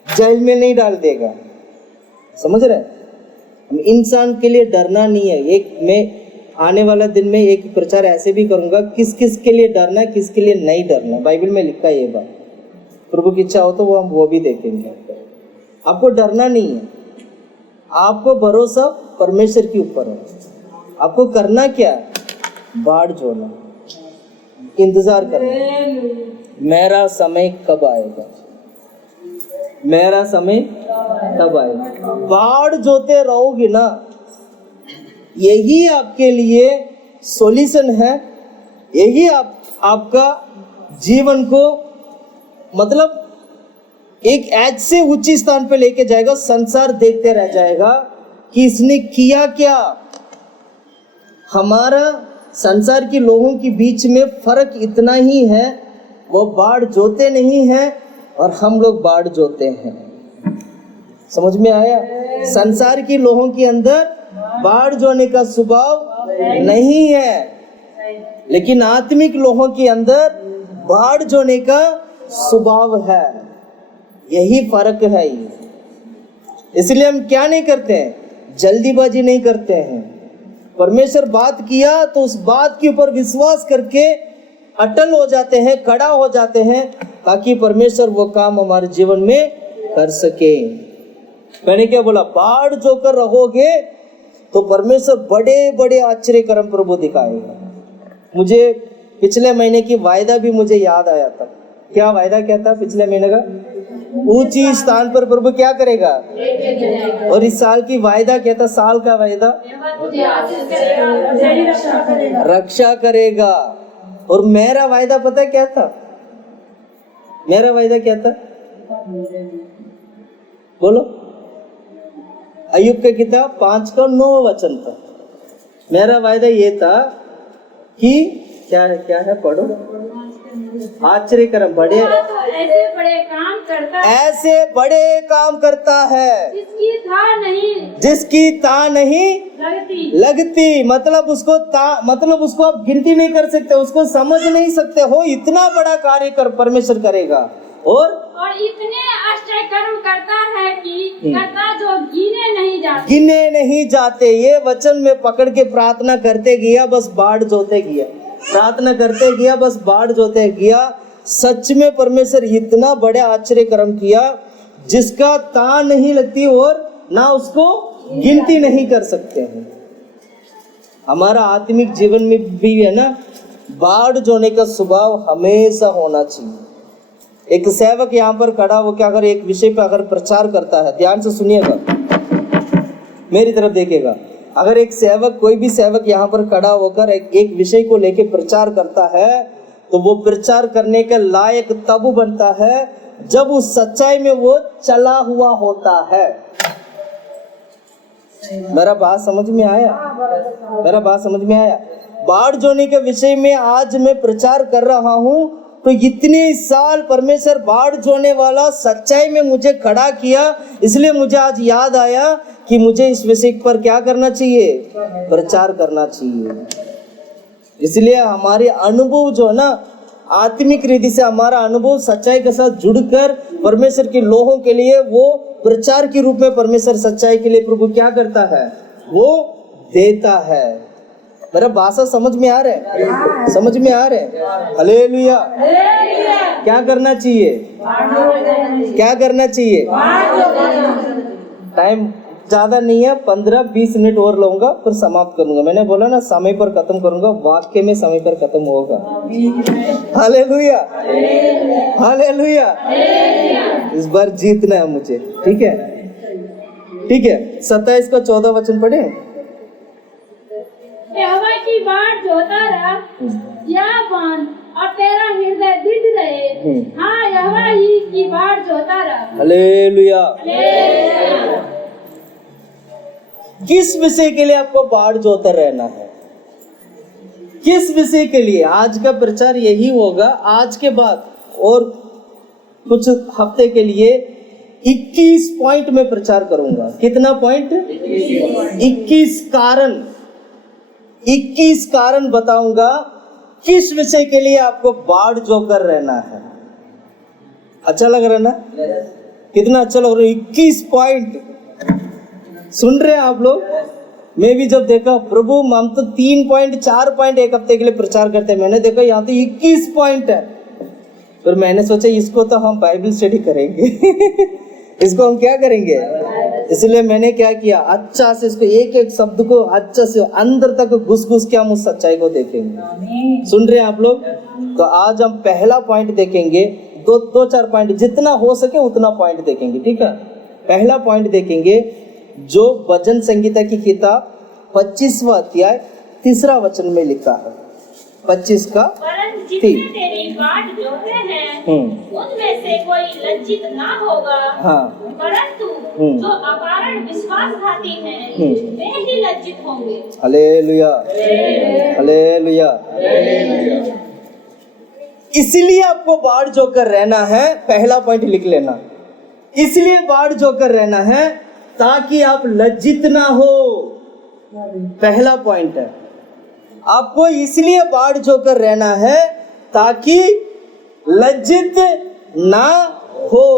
जेल में नहीं डाल देगा। समझ रहे हैं? इंसान के लिए डरना नहीं है। एक मैं आने वाला दिन में एक प्रचार ऐसे भी करूंगा, किस किस के लिए डरना है, किस के लिए नहीं डरना। बाइबल में लिखा है ये बात, प्रभु की इच्छा हो तो वो हम वो भी देखेंगे। आपको डरना नहीं है, आपको भरोसा परमेश्वर के ऊपर है। आपको करना क्या है? बाढ़ जोड़ना, इंतजार करना, मेरा समय कब आएगा, मेरा समय कब आएगा। बाढ़ जोते रहोगे ना, यही आपके लिए सॉल्यूशन है। यही आपका जीवन को मतलब एक ऐसे ऊंची स्थान पे लेके जाएगा, संसार देखते रह जाएगा कि इसने किया क्या। हमारा संसार के लोगों के बीच में फर्क इतना ही है, वो बाढ़ जोते नहीं है और हम लोग बाढ़ जोते हैं। समझ में आया? संसार के लोगों के अंदर बाढ़ जोने का स्वभाव नहीं है, लेकिन आत्मिक लोगों के अंदर बाढ़ जोने का स्वभाव है। यही फर्क है। इसलिए हम क्या नहीं करते हैं? जल्दीबाजी नहीं करते हैं। परमेश्वर बात किया तो उस बात के ऊपर विश्वास करके अटल हो जाते हैं, खड़ा हो जाते हैं, ताकि परमेश्वर वो काम हमारे जीवन में कर सके। मैंने क्या बोला? बाढ़ जो कर रहोगे तो परमेश्वर बड़े बड़े आश्चर्य कर्म प्रभु दिखाएगा। मुझे पिछले महीने की वायदा भी मुझे याद आया था। क्या वायदा क्या था पिछले महीने का? ऊंची स्थान पर प्रभु क्या करेगा। और इस साल की वायदा क्या था? साल का वायदा रक्षा करेगा। और मेरा वायदा पता क्या था? मेरा वायदा क्या था? बोलो। अय्यूब की किताब 5:9 था। मेरा वायदा ये था कि क्या है पढ़ो। आश्चर्य कर्म बड़े ऐसे बड़े काम करता है, ऐसे बड़े काम करता है जिसकी ता नहीं लगती। मतलब उसको आप गिनती नहीं कर सकते, उसको समझ नहीं सकते हो। इतना बड़ा कार्य कर परमेश्वर करेगा। और इतने आश्चर्य कर्म करता है कि करता जो गिने नहीं जाते। ये वचन में पकड़ के प्रार्थना करते गया, बस बाढ़ जोते गया। प्रार्थना करते गया, बस बाढ़ जोते गया। सच में परमेश्वर इतना बड़े आश्चर्य कर्म किया जिसका ता नहीं लगती और ना उसको गिनती नहीं कर सकते हैं। हमारा आत्मिक जीवन में भी है ना, बाढ़ जोने का स्वभाव हमेशा होना चाहिए। एक सेवक यहाँ पर खड़ा होकर अगर एक विषय पर अगर प्रचार करता है, ध्यान से सुनिएगा, मेरी तरफ देखिएगा। अगर एक सेवक, कोई भी सेवक यहाँ पर खड़ा होकर एक विषय को लेकर प्रचार करता है, तो वो प्रचार करने के लायक तब बनता है जब उस सच्चाई में वो चला हुआ होता है। मेरा बात समझ में आया? मेरा बात समझ में आया? बाढ़ जोने के विषय में आज मैं प्रचार कर रहा हूँ, तो इतने साल परमेश्वर बाढ़ जोने वाला सच्चाई में मुझे खड़ा किया, इसलिए मुझे आज याद आया कि मुझे इस विषय पर क्या करना चाहिए? प्रचार करना चाहिए। इसलिए हमारे अनुभव जो है ना, आत्मिक रीति से हमारा अनुभव सच्चाई के साथ जुड़कर परमेश्वर के लोगों के लिए वो प्रचार के रूप में परमेश्वर सच्चाई के लिए प्रभु क्या करता है? वो देता है। मेरा भाषा समझ में आ रहा है? समझ में आ रहा है? हालेलुया। क्या करना चाहिए? क्या करना चाहिए? टाइम ज्यादा नहीं है, 15-20 मिनट और लूंगा फिर समाप्त करूंगा। मैंने बोला ना समय पर खत्म करूंगा, वाक्य में समय पर खत्म होगा। Hallelujah, hallelujah. इस बार जीतना है मुझे, ठीक है? ठीक है। 27 का 14 वचन पढ़े। यहोवा की बाट जोता रहा, याबान और तेरा हृदय दृढ़ रहे। हाँ, यहोवा ही की बाट जोता रहा। हालेलुया। किस विषय के लिए आपको बाढ़ जोता रहना है? किस विषय के लिए? आज का प्रचार यही होगा। आज के बाद और कुछ हफ्ते के लिए 21 पॉइंट में प्रचार करूंगा। कितना पॉइंट? 21 कारण। 21 कारण बताऊंगा किस विषय के लिए आपको बाढ़ जोकर रहना है। अच्छा लग रहा है ना? कितना अच्छा लग रहा है? 21 पॉइंट सुन रहे हैं आप लोग? मैं भी जब देखा, प्रभु हम तो 3 पॉइंट 4 पॉइंट एक हफ्ते के लिए प्रचार करते हैं, मैंने देखा यहाँ तो 21 पॉइंट है। फिर मैंने सोचा इसको तो हम बाइबल स्टडी करेंगे इसको हम क्या करेंगे? इसलिए मैंने क्या किया, अच्छा से इसको एक एक शब्द को अच्छा से अंदर तक घुस घुस के हम उस सच्चाई को देखेंगे। सुन रहे हैं आप लोग? तो आज हम पहला पॉइंट देखेंगे, दो चार पॉइंट जितना हो सके उतना पॉइंट देखेंगे, ठीक है? पहला पॉइंट देखेंगे जो भजन संगीता की किताब 25वां अध्याय 3 वचन में लिखा है। 25 का परंतु जितने तेरी बाट जोते हैं उनमें से कोई लज्जित ना होगा। हाँ। परंतु जो अकारण विश्वासघाती हैं वे ही लज्जित होंगे। Hallelujah, hallelujah. इसलिए आपको बाढ़ जोकर रहना है। पहला पॉइंट लिख लेना, इसलिए बाढ़ जोकर रहना है ताकि आप लज्जित ना हो। पहला पॉइंट है, आपको इसलिए बाढ़ जोकर रहना है ताकि लज्जित ना हो।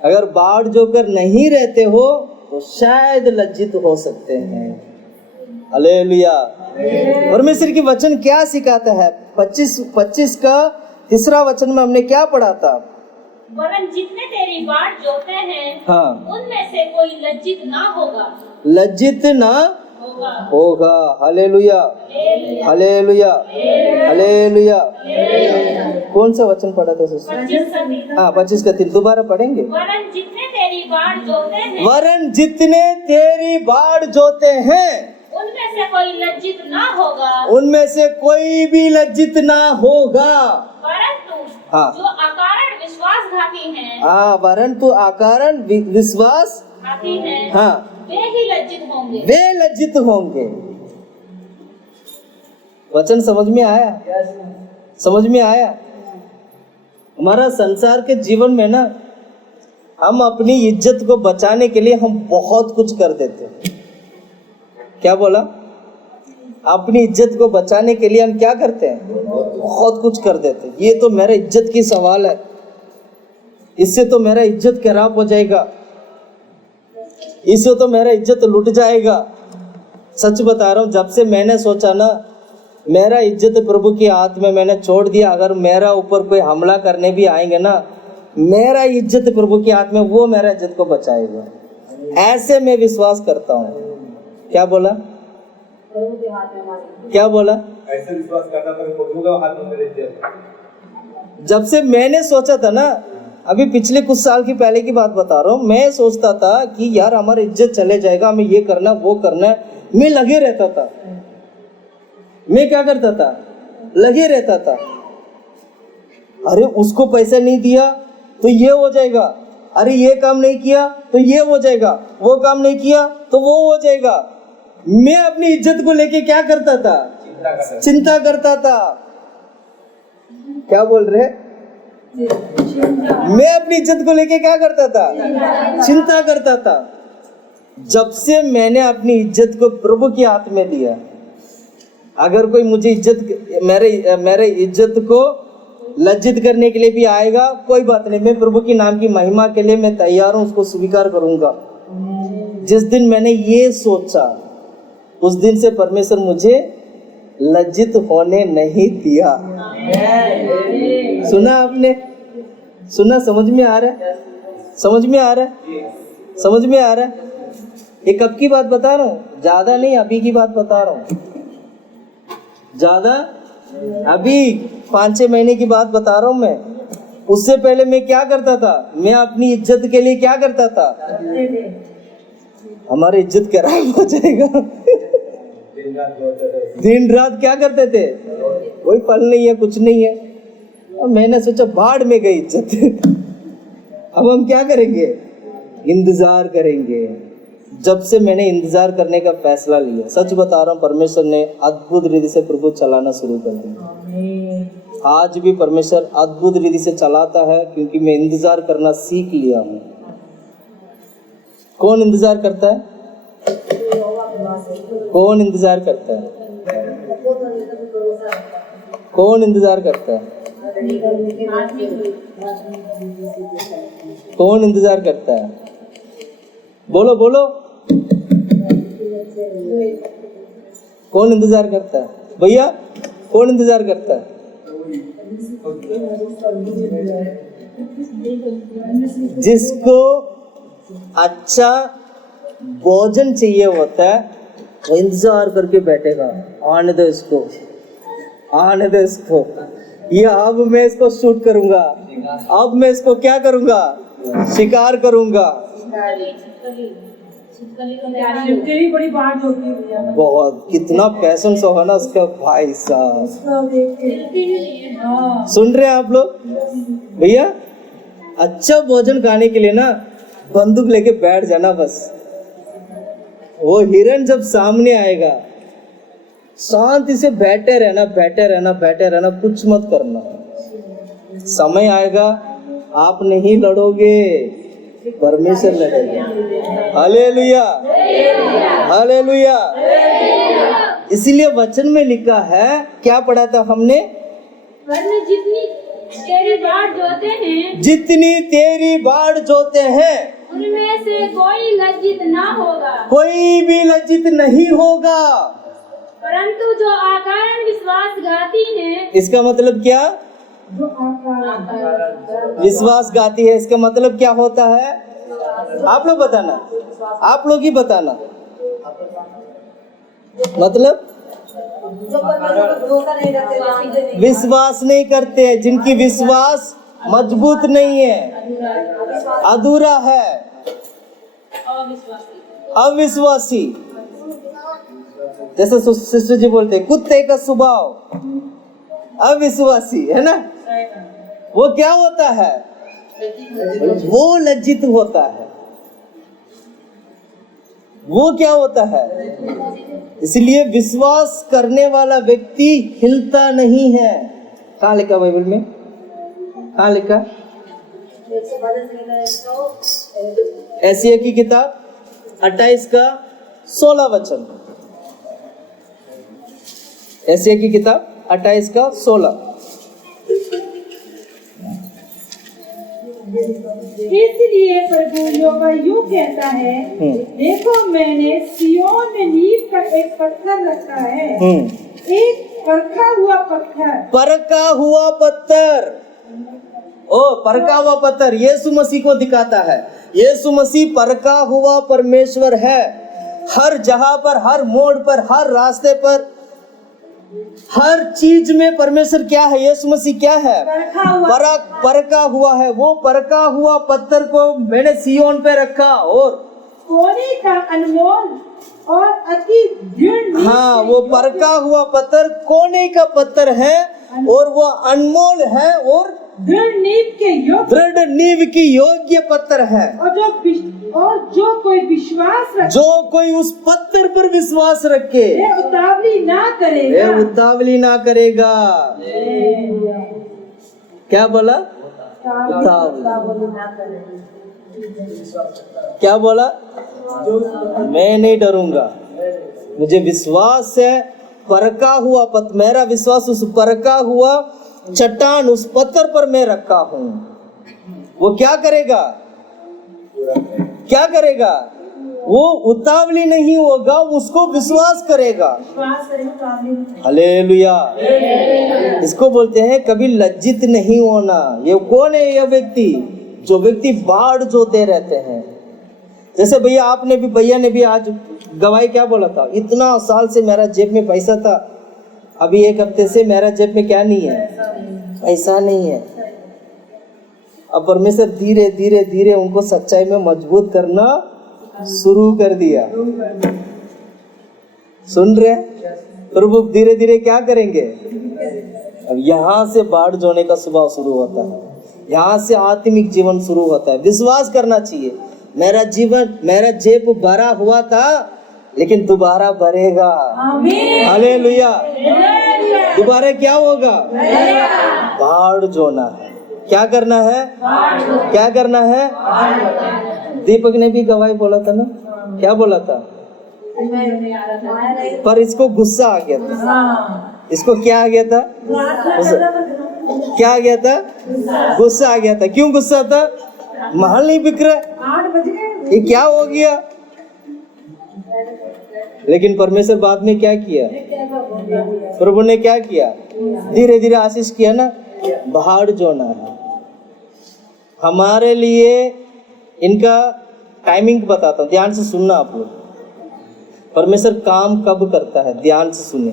अगर बाढ़ जोकर नहीं रहते हो तो शायद लज्जित हो सकते हैं। हालेलुया। परमेश्वर की वचन क्या सिखाता है? 25 का 3 वचन में हमने क्या पढ़ा था? वरन जितने तेरी बाट जोते हैं हाँ, उनमें से कोई लज्जित ना होगा। लज्जित ना होगा। Hallelujah, hallelujah, hallelujah. कौन सा वचन पढ़ा था सिस्टर? 25 का 3 दोबारा पढ़ेंगे। वरन जितने तेरी बाट जोते हैं, वरन जितने तेरी बाढ़ जोते हैं उनमें से कोई लज्जित ना होगा। उनमें से कोई भी लज्जित ना होगा। परंतु हाँ। जो अकारण विश्वासघाती हैं, परंतु अकारण विश्वासघाती हैं, हाँ, वे ही लज्जित होंगे। वे लज्जित होंगे। वचन समझ में आया? समझ में आया? हमारा संसार के जीवन में ना, हम अपनी इज्जत को बचाने के लिए हम बहुत कुछ कर देते हैं। क्या बोला? अपनी इज्जत को बचाने के लिए हम क्या करते हैं? बहुत कुछ कर देते हैं। ये तो मेरा इज्जत की सवाल है, इससे तो मेरा इज्जत खराब हो जाएगा, इससे तो मेरा इज्जत लुट जाएगा। सच बता रहा हूँ, जब से मैंने सोचा ना मेरा इज्जत प्रभु के हाथ में मैंने छोड़ दिया, अगर मेरा ऊपर कोई हमला करने भी आएंगे ना, मेरा इज्जत प्रभु के हाथ में, वो मेरा इज्जत को बचाएगा। ऐसे मैं विश्वास करता हूँ। क्या बोला? क्या बोला? ऐसे विश्वास करता था प्रभु का हाथ में मेरे इज्जत। जब से मैंने सोचा था ना, अभी पिछले कुछ साल की पहले की बात बता रहा हूँ, मैं सोचता था कि यार हमारा इज्जत चले जाएगा, हमें ये करना वो करना है, मैं लगे रहता था। मैं क्या करता था? लगे रहता था। अरे उसको पैसा नहीं दिया तो ये हो जाएगा, अरे ये काम नहीं किया तो ये हो जाएगा, वो काम नहीं किया तो वो हो जाएगा। मैं अपनी इज्जत को लेके क्या करता था? चिंता करता था। क्या बोल रहे? मैं अपनी इज्जत को लेके क्या करता था? चिंता करता था। जब से मैंने अपनी इज्जत को प्रभु के हाथ में दिया, अगर कोई मुझे मेरे इज्जत को लज्जित करने के लिए भी आएगा, कोई बात नहीं, मैं प्रभु की नाम की महिमा के लिए मैं तैयार हूं, उसको स्वीकार करूंगा। जिस दिन मैंने ये सोचा, उस दिन से परमेश्वर मुझे लज्जित होने नहीं दिया। सुना आपने? सुना? समझ में आ रहा है? समझ में आ रहा है? समझ में आ रहा है? ये कब की बात बता रहा हूँ, ज्यादा नहीं, अभी की बात बता रहा हूँ। ज्यादा अभी 5-6 महीने की बात बता रहा हूँ मैं। उससे पहले मैं क्या करता था? मैं अपनी इज्जत के लिए क्या करता था? हमारी इज्जत खराब हो जाएगा। दिन रात क्या करते थे? कोई फल नहीं है, कुछ नहीं है। और मैंने सोचा बाढ़ में गई इज्जत। अब हम क्या करेंगे? इंतजार करेंगे। जब से मैंने इंतजार करने का फैसला लिया, सच बता रहा हूँ, परमेश्वर ने अद्भुत रीति से प्रभु चलाना शुरू कर दिया। आज भी परमेश्वर अद्भुत रीति से चलाता है, क्योंकि मैं इंतजार करना सीख लिया हूँ। कौन इंतजार करता है? कौन इंतजार करता है? कौन इंतजार करता है? कौन इंतजार करता है? बोलो बोलो, कौन इंतजार करता है? भैया कौन इंतजार करता है? जिसको अच्छा भोजन चाहिए होता है वो इंतजार करके बैठेगा, आने दो इसको, आने दो इसको, ये अब मैं इसको शूट करूंगा, अब मैं इसको क्या करूंगा? शिकार करूंगा। बड़ी बात होती है, बहुत, कितना पैशन होगा ना उसका, भाई साहब। सुन रहे हैं आप लोग? भैया अच्छा भोजन खाने के लिए ना बंदूक लेके बैठ जाना बस। वो हिरण जब सामने आएगा, शांति से बैठे रहना, बैठे रहना, बैठे रहना, कुछ मत करना। समय आएगा आप नहीं लड़ोगे, परमेश्वर लड़ेगा। Hallelujah, hallelujah. इसीलिए वचन में लिखा है, क्या पढ़ा था हमने? वरन जितनी तेरी बाढ़ जोते हैं, जितनी तेरी बाढ़ जोते हैं, उनमें से कोई लज्जित ना होगा, कोई भी लज्जित नहीं होगा। परंतु जो अकारण विश्वासघाती हैं, इसका मतलब क्या? विश्वासघाती है, इसका मतलब क्या होता है? आप लोग बताना, आप लोग ही बताना। मतलब विश्वास नहीं करते हैं, जिनकी विश्वास मजबूत नहीं है, अधूरा है, अविश्वासी। जैसे सिस्टर जी बोलते हैं, कुत्ते का स्वभाव, अविश्वासी है ना। वो क्या होता है? वो लज्जित होता है। वो क्या होता है? इसलिए विश्वास करने वाला व्यक्ति हिलता नहीं है। कहाँ लिखा बाइबल में? कहाँ लिखा? एशिया की किताब 28 का 16 वचन। एशिया की किताब 28 का 16। इसलिए प्रभु यहोवा यूं कहता है, देखो मैंने सिय्योन में नींव का एक पत्थर रखा है, एक परखा हुआ पत्थर। परखा हुआ पत्थर, ओ परखा हुआ पत्थर यीशु मसीह को दिखाता है। यीशु मसीह परखा हुआ परमेश्वर है। हर जगह पर, हर मोड़ पर, हर रास्ते पर, हर चीज में परमेश्वर क्या है? यीशु मसीह क्या है? परखा हुआ है। वो परखा हुआ पत्थर को मैंने सिय्योन पे रखा, और सोने का अनमोल और अति दृढ़। हाँ, वो परखा हुआ पत्थर कोने का पत्थर है, और वो अनमोल है, और दृढ़ नींव के योग्य, दृढ़ नींव की योग्य पत्थर है। और जो कोई विश्वास रखे, जो कोई उस पत्थर पर विश्वास रखे, वे उतावली ना करेगा, वे उतावली ना करेगा। क्या बोला? उतावली ना करेगा। क्या बोला? मैं नहीं डरूंगा, मुझे विश्वास है। परखा हुआ पत्थर, मेरा विश्वास उस परखा हुआ चट्टान, उस पत्थर पर मैं रखा हूं। वो क्या करेगा? क्या करेगा? वो उतावली नहीं होगा, उसको विश्वास करेगा। हालेलुया। इसको बोलते हैं कभी लज्जित नहीं होना। ये कौन है? यह व्यक्ति, जो व्यक्ति बाढ़ जोते रहते हैं। जैसे भैया ने भी आज गवाही क्या बोला था? इतना साल से मेरा जेब में पैसा था, अभी एक हफ्ते से मेरा जेब में क्या नहीं है? पैसा नहीं है। अब परमेश्वर धीरे धीरे धीरे उनको सच्चाई में मजबूत करना शुरू कर दिया। सुन रहे? प्रभु धीरे धीरे क्या करेंगे? अब यहाँ से बाढ़ जोने का स्वभाव शुरू होता है, यहाँ से आत्मिक जीवन शुरू होता है। विश्वास करना चाहिए। मेरा जेब भरा हुआ था लेकिन दोबारा भरेगा। हालेलुया। दोबारा क्या होगा? बाढ़ जोना है। क्या करना है? क्या करना है? दीपक ने भी गवाही बोला था ना, क्या बोला था? पर इसको गुस्सा आ गया था। इसको क्या आ गया था? क्या आ गया था? गुस्सा आ गया था। क्यों गुस्सा था? महल नहीं बिक रहा, ये क्या हो गया? लेकिन परमेश्वर बाद में क्या किया? प्रभु ने क्या किया? धीरे धीरे आशीष किया ना। बाढ़ जोना है हमारे लिए। इनका टाइमिंग बताता हूँ, ध्यान से सुनना आप लोग। परमेश्वर काम कब करता है, ध्यान से सुने।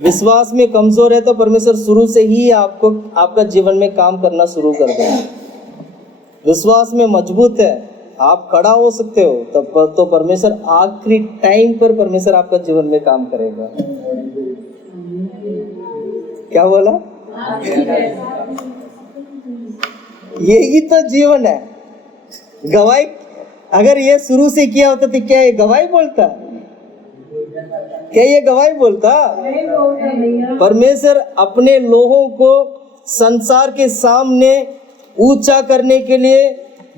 विश्वास में कमजोर है तो परमेश्वर शुरू से ही आपको आपका जीवन में काम करना शुरू कर देगा। विश्वास में मजबूत है, आप खड़ा हो सकते हो, तब तो परमेश्वर आखिरी टाइम पर परमेश्वर आपका जीवन में काम करेगा। क्या बोला? यही तो जीवन है। गवाही अगर ये शुरू से किया होता तो क्या ये गवाही बोलता? क्या ये गवाही बोलता? परमेश्वर अपने लोगों को संसार के सामने ऊंचा करने के लिए,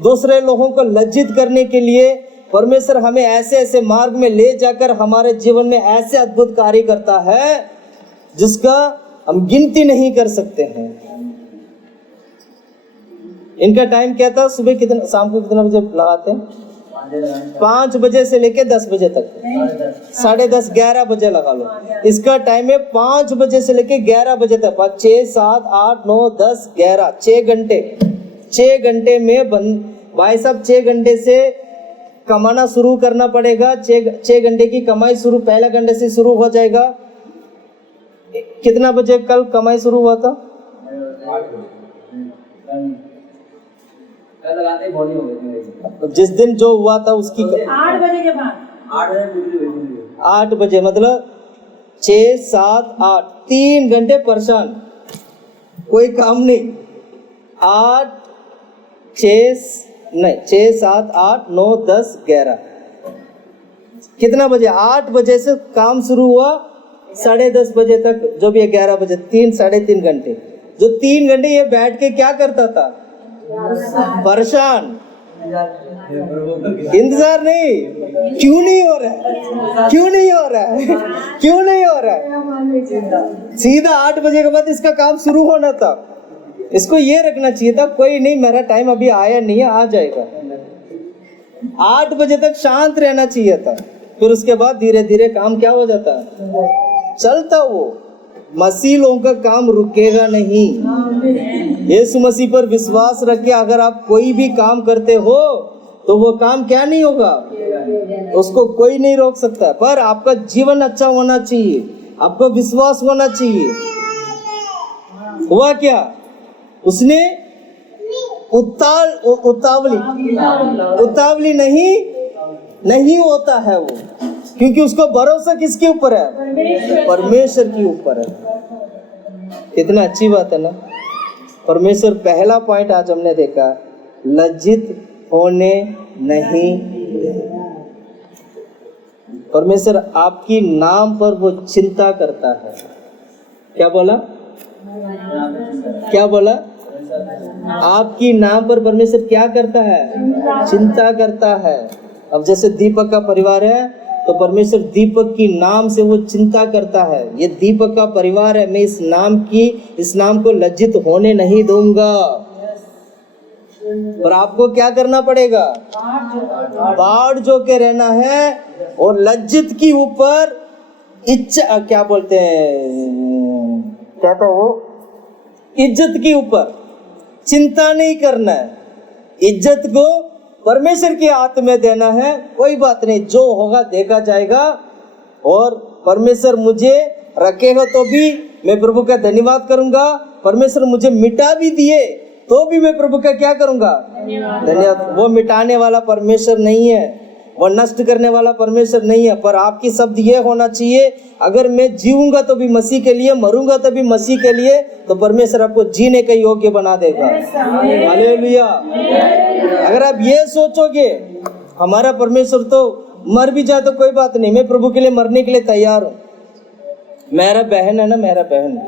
दूसरे लोगों को लज्जित करने के लिए परमेश्वर हमें ऐसे ऐसे मार्ग में ले जाकर हमारे जीवन में ऐसे अद्भुत कार्य करता है जिसका हम गिनती नहीं कर सकते हैं। इनका टाइम क्या था? सुबह कितना, शाम को कितना बजे लगाते हैं? 5 बजे से लेके 10 बजे तक, 10:30 11 बजे लगा लो। इसका टाइम है 5 बजे से लेके 11 बजे तक, 5 6 7 8 9 10 11, 6 घंटे। 6 घंटे में भाई साहब 6 घंटे से कमाना शुरू करना पड़ेगा। 6 घंटे की कमाई शुरू पहला घंटे से शुरू हो जाएगा। कितना बजे कल कमाई शुरू हुआ था? जिस दिन जो हुआ था उसकी 8 बजे के बाद 8 बजे मतलब 6 7 8 3 घंटे परेशान, कोई काम नहीं। 8 6 7 8 9 10 11 कितना बजे? 8 बजे से काम शुरू हुआ 10:30 बजे तक, जो भी 11 बजे, 3-3.5 घंटे। जो 3 घंटे ये बैठ के क्या करता था? परेशान। इंतजार नहीं। क्यों नहीं हो रहा है? क्यों नहीं हो रहा है? क्यों नहीं हो रहा है? सीधा 8 बजे के बाद इसका काम शुरू होना था। इसको ये रखना चाहिए था, कोई नहीं, मेरा टाइम अभी आया नहीं है, आ जाएगा। 8 बजे तक शांत रहना चाहिए था। फिर उसके बाद धीरे धीरे काम क्या हो जाता? चलता। वो मसीह लोगों का काम रुकेगा नहीं। यीशु मसीह पर विश्वास रख के अगर आप कोई भी काम करते हो तो वो काम क्या नहीं होगा? उसको कोई नहीं रोक सकता। पर आपका जीवन अच्छा होना चाहिए, आपको विश्वास होना चाहिए। हुआ क्या? उसने उतावली नहीं होता है वो, क्योंकि उसको भरोसा किसके ऊपर है? परमेश्वर के ऊपर है। कितना अच्छी बात है ना। परमेश्वर, पहला पॉइंट आज हमने देखा, लज्जित होने नहीं देगा। परमेश्वर आपकी नाम पर वो चिंता करता है। क्या बोला? क्या बोला? आपकी नाम पर परमेश्वर क्या करता है? चिंता करता है। अब जैसे दीपक का परिवार है तो परमेश्वर दीपक की नाम से वो चिंता करता है। ये दीपक का परिवार है, मैं इस नाम को लज्जित होने नहीं दूंगा। पर आपको क्या करना पड़ेगा? बाढ़ जो के रहना है और लज्जित की ऊपर इच्छा, क्या बोलते हैं, क्या तो वो इज्जत के ऊपर चिंता नहीं करना है। इज्जत को परमेश्वर के हाथ में देना है। कोई बात नहीं, जो होगा देखा जाएगा। और परमेश्वर मुझे रखेगा तो भी मैं प्रभु का धन्यवाद करूंगा। परमेश्वर मुझे मिटा भी दिए तो भी मैं प्रभु का क्या करूंगा? धन्यवाद। वो मिटाने वाला परमेश्वर नहीं है, वो नष्ट करने वाला परमेश्वर नहीं है। पर आपकी शब्द ये होना चाहिए, अगर मैं जीऊंगा तो भी मसीह के लिए, मरूंगा तो भी मसीह के लिए, तो परमेश्वर आपको जीने के योग्य बना देगा। हालेलुया। अगर आप ये सोचोगे हमारा परमेश्वर तो मर भी जाए तो कोई बात नहीं, मैं प्रभु के लिए मरने के लिए तैयार हूँ। मेरा बहन है ना, मेरा बहन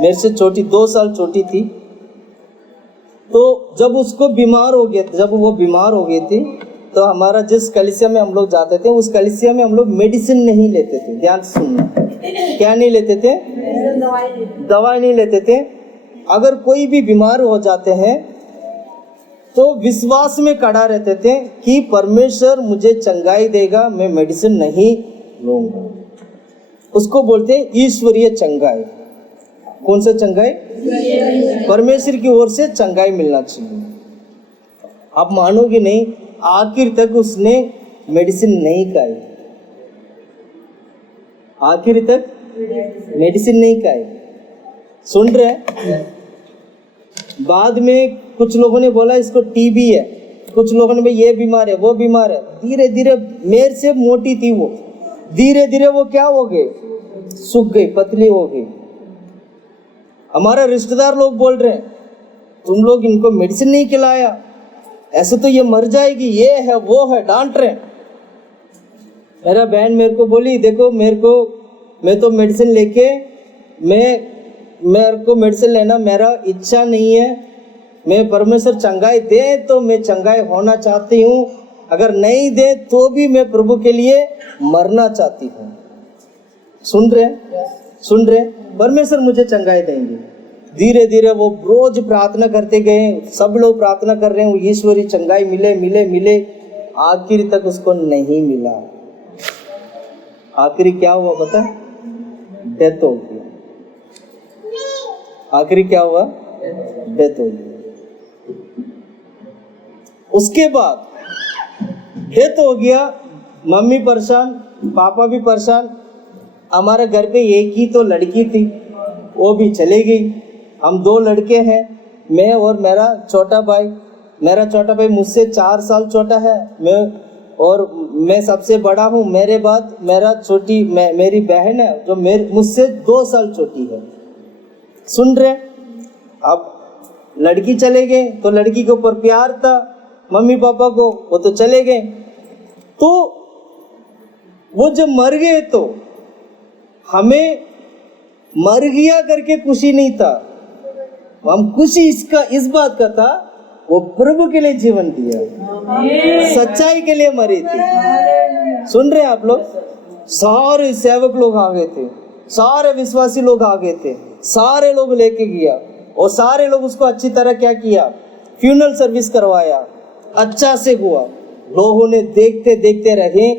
मेरे से छोटी, 2 साल छोटी थी, तो जब उसको बीमार हो गया, जब वो बीमार हो गई थी, तो हमारा जिस कलीसिया में हम लोग जाते थे, उस कलीसिया में हम लोग मेडिसिन नहीं लेते थे। ध्यान से सुनना, क्या नहीं लेते थे? दवाई नहीं लेते थे। अगर कोई भी बीमार हो जाते हैं तो विश्वास में खड़ा रहते थे कि परमेश्वर मुझे चंगाई देगा, मैं मेडिसिन नहीं लूंगा। उसको बोलते हैं ईश्वरीय चंगाई। कौन सा चंगाई? परमेश्वर की ओर से चंगाई मिलना चाहिए। आप मानोगे नहीं, आखिर तक उसने मेडिसिन नहीं खाई, आखिर तक मेडिसिन नहीं खाई। सुन रहे? बाद में कुछ लोगों ने बोला इसको टीबी है, कुछ लोगों ने भाई ये बीमार है, वो बीमार है। धीरे धीरे, मेरे से मोटी थी वो, धीरे धीरे वो क्या हो गई? सूख गई, पतली हो गई। हमारा रिश्तेदार लोग बोल रहे हैं तुम लोग इनको मेडिसिन नहीं खिलाया, ऐसे तो ये मर जाएगी, ये है वो है, डांट रहे। मेरा बहन मेरे को बोली देखो मैं तो मेडिसिन लेके मेरे को मेडिसिन लेना मेरा इच्छा नहीं है। मैं परमेश्वर चंगाई दे तो मैं चंगाई होना चाहती हूँ, अगर नहीं दे तो भी मैं प्रभु के लिए मरना चाहती हूँ। सुन रहे? परमेश्वर मुझे चंगाई देंगे। धीरे धीरे वो रोज प्रार्थना करते गए, सब लोग प्रार्थना कर रहे हैं वो ईश्वरी चंगाई मिले, आखिर तक उसको नहीं मिला। आखिरी क्या हुआ पता? डेथ हो गया। आखिरी क्या हुआ? डेथ हो गई। उसके बाद डेथ हो गया, मम्मी परेशान, पापा भी परेशान। हमारे घर पे एक ही तो लड़की थी, वो भी चली गई। हम 2 लड़के हैं, मैं और मेरा छोटा भाई। मेरा छोटा भाई मुझसे 4 साल छोटा है, मैं सबसे बड़ा हूँ। मेरे बाद मेरी बहन है जो मुझसे 2 साल छोटी है। सुन रहे? अब लड़की चले गए तो लड़की के ऊपर प्यार था मम्मी पापा को, वो तो चले गए। तो वो जब मर गए तो हमें मर गया करके खुशी नहीं था, हम खुशी इस बात का था वो प्रभु के लिए जीवन दिया, सच्चाई के लिए मरी थी। सुन रहे हैं आप लोग? सारे सेवक लोग आ गए थे, सारे विश्वासी लोग आ गए थे, सारे लोग लेके गया और सारे लोग उसको अच्छी तरह क्या किया? फ्यूनरल सर्विस करवाया, अच्छा से हुआ। लोगों ने देखते देखते रहे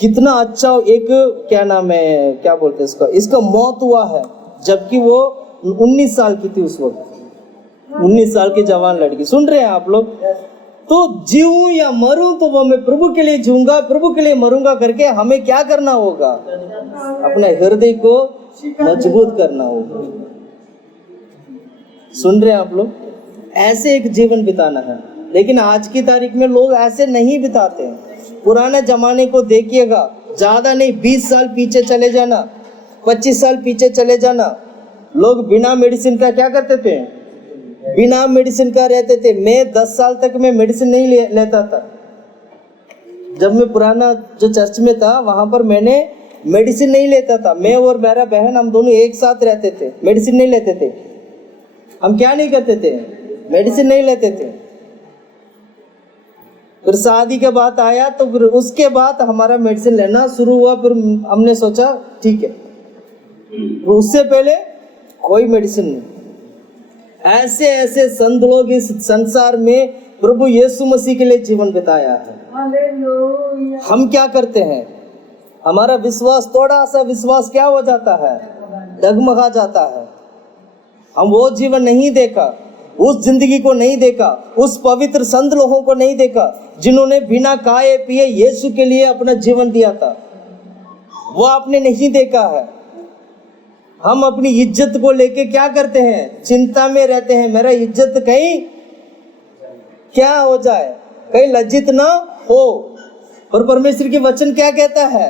कितना अच्छा, एक क्या नाम है, क्या बोलते हैं इसका मौत हुआ है, जबकि वो 19 साल की थी उस वक्त, 19 साल की जवान लड़की। सुन रहे हैं आप लोग? तो जीऊं या मरूं तो वो मैं प्रभु के लिए जीऊंगा, प्रभु के लिए मरूंगा करके हमें क्या करना होगा? अपने हृदय को मजबूत करना होगा। सुन रहे हैं आप लोग? ऐसे एक जीवन बिताना है। लेकिन आज की तारीख में लोग ऐसे नहीं बिताते हैं। पुराने जमाने को देखिएगा, ज्यादा नहीं 20 साल पीछे चले जाना, 25 साल पीछे चले जाना, लोग बिना मेडिसिन का क्या करते थे? बिना मेडिसिन का रहते थे। मैं 10 साल तक मैं मेडिसिन नहीं लेता था। जब मैं पुराना जो चर्च में था वहां पर मैंने मेडिसिन नहीं लेता था। मैं और मेरा बहन हम दोनों एक साथ रहते थे, मेडिसिन नहीं लेते थे। हम क्या नहीं करते थे? मेडिसिन नहीं लेते थे। फिर शादी के बाद आया तो फिर उसके बाद हमारा मेडिसिन लेना शुरू हुआ। फिर हमने सोचा ठीक है, उससे पहले कोई मेडिसिन नहीं। ऐसे ऐसे संत लोग इस संसार में प्रभु यीशु मसीह के लिए जीवन बिताया है। हम क्या करते हैं? हमारा विश्वास, थोड़ा सा विश्वास क्या हो जाता है? डगमगा जाता है। हम वो जीवन नहीं देखा, उस जिंदगी को नहीं देखा, उस पवित्र संत लोगों को नहीं देखा जिन्होंने बिना खाए पिए यीशु के लिए अपना जीवन दिया था। वो आपने नहीं देखा है। हम अपनी इज्जत को लेके क्या करते हैं? चिंता में रहते हैं, मेरा इज्जत कहीं क्या हो जाए, कहीं लज्जित ना हो। और परमेश्वर के वचन क्या कहता है?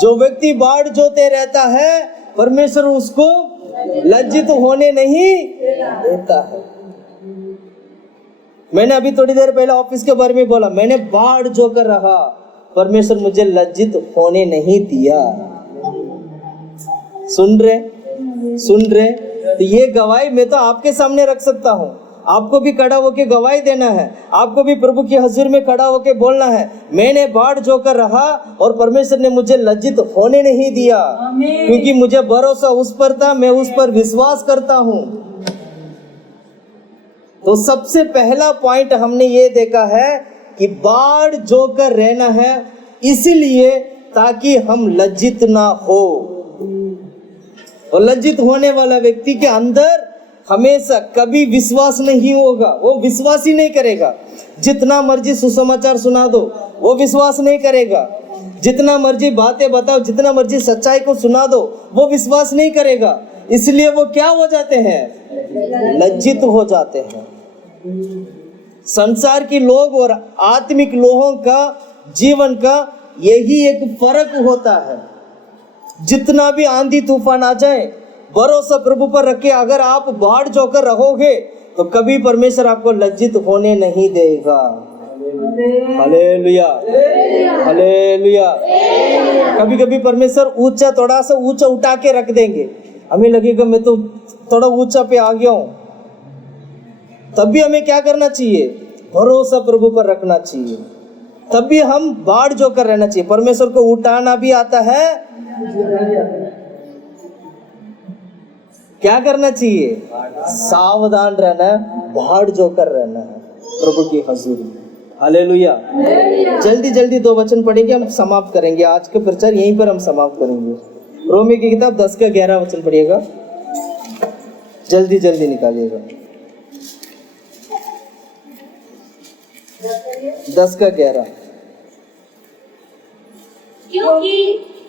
जो व्यक्ति बाढ़ जोते रहता है परमेश्वर उसको लज्जित होने नहीं देता है। मैंने अभी थोड़ी देर पहले ऑफिस के बारे में बोला, मैंने बाढ़ जो कर रहा परमेश्वर मुझे लज्जित होने नहीं दिया। सुन रहे? तो ये गवाही मैं तो आपके सामने रख सकता हूँ, आपको भी खड़ा होके गवाही देना है, आपको भी प्रभु की हजूर में खड़ा होके बोलना है, मैंने बाढ़ जो कर रहा और परमेश्वर ने मुझे लज्जित होने नहीं दिया, क्योंकि मुझे भरोसा उस पर था, मैं उस पर विश्वास करता हूँ। तो सबसे पहला पॉइंट हमने ये देखा है कि बाढ़ जो कर रहना है इसलिए ताकि हम लज्जित ना हो। और लज्जित होने वाला व्यक्ति के अंदर हमेशा कभी विश्वास नहीं होगा, वो विश्वास ही नहीं करेगा। जितना मर्जी सुसमाचार सुना दो वो विश्वास नहीं करेगा, जितना मर्जी बातें बताओ, जितना मर्जी सच्चाई को सुना दो वो विश्वास नहीं करेगा। इसलिए वो क्या हो जाते हैं? लज्जित हो जाते हैं। संसार के लोग और आत्मिक लोगों का जीवन का यही एक फर्क होता है। जितना भी आंधी तूफान आ जाए भरोसा प्रभु पर रखे, अगर आप बाढ़ जोकर रहोगे तो कभी परमेश्वर आपको लज्जित होने नहीं देगा। Hallelujah, hallelujah. कभी कभी परमेश्वर ऊंचा, थोड़ा सा ऊंचा उठा के रख देंगे, हमें लगेगा मैं तो थोड़ा ऊंचा पे आ गया हूं, तब भी हमें क्या करना चाहिए? भरोसा प्रभु पर रखना चाहिए। तब भी हम बाढ़ जो कर रहना चाहिए। परमेश्वर को उठाना भी आता है, क्या करना चाहिए? सावधान रहना, बाढ़ जो कर रहना है प्रभु की हजूरी में। हालेलुया। जल्दी जल्दी 2 वचन पढ़ेंगे, हम समाप्त करेंगे आज का प्रचार, यहीं पर हम समाप्त करेंगे। रोमी की किताब 10 का 11 वचन पढ़िएगा, जल्दी जल्दी निकालिएगा। 10 का 11। क्योंकि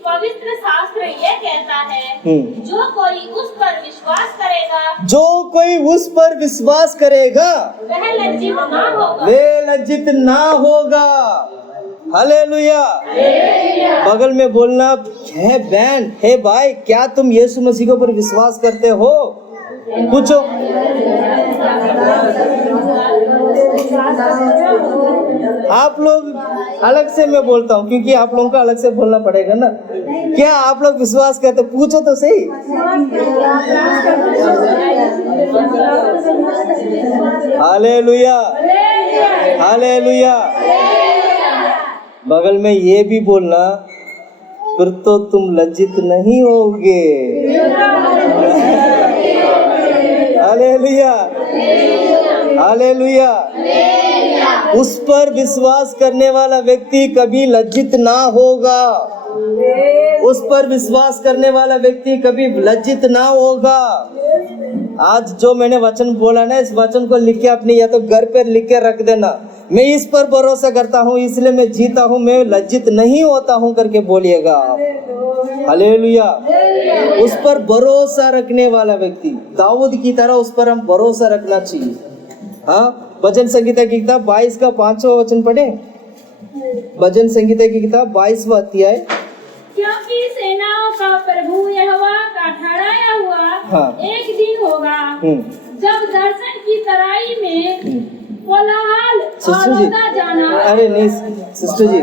पवित्र शास्त्र ये कहता है जो कोई उस पर विश्वास करेगा वह लज्जित ना होगा। हालेलुया। बगल में बोलना है बहन, हे भाई, क्या तुम यीशु मसीह के ऊपर विश्वास करते हो? पूछो। आप लोग अलग से, मैं बोलता हूँ क्योंकि आप लोगों का अलग से बोलना पड़ेगा ना। क्या आप लोग विश्वास करते? पूछो तो सही। Hallelujah, hallelujah. बगल में ये भी बोलना, फिर तो तुम लज्जित नहीं होगे। Hallelujah, hallelujah. उस पर विश्वास करने वाला व्यक्ति कभी लज्जित ना होगा। उस पर विश्वास करने वाला व्यक्ति कभी लज्जित ना होगा। आज जो मैंने वचन बोला ना, इस वचन को लिख के अपने या तो घर पर लिख के रख देना, मैं इस पर भरोसा करता हूँ इसलिए मैं जीता हूँ, मैं लज्जित नहीं होता हूँ करके बोलिएगा आप। हालेलुया। उस पर भरोसा रखने वाला व्यक्ति, दाऊद की तरह उस पर हम भरोसा रखना चाहिए। हाँ, भजन संगीता की किताब 22 का 5वां वचन पढ़े। भजन संगीता की किताब 22वां अध्याय। क्योंकि सेनाओं का प्रभु यहोवा का ठहराया हुआ एक दिन होगा जब दर्शन की तराई में कोलाहल और रोता जाना। अरे नहीं सिस्टर जी,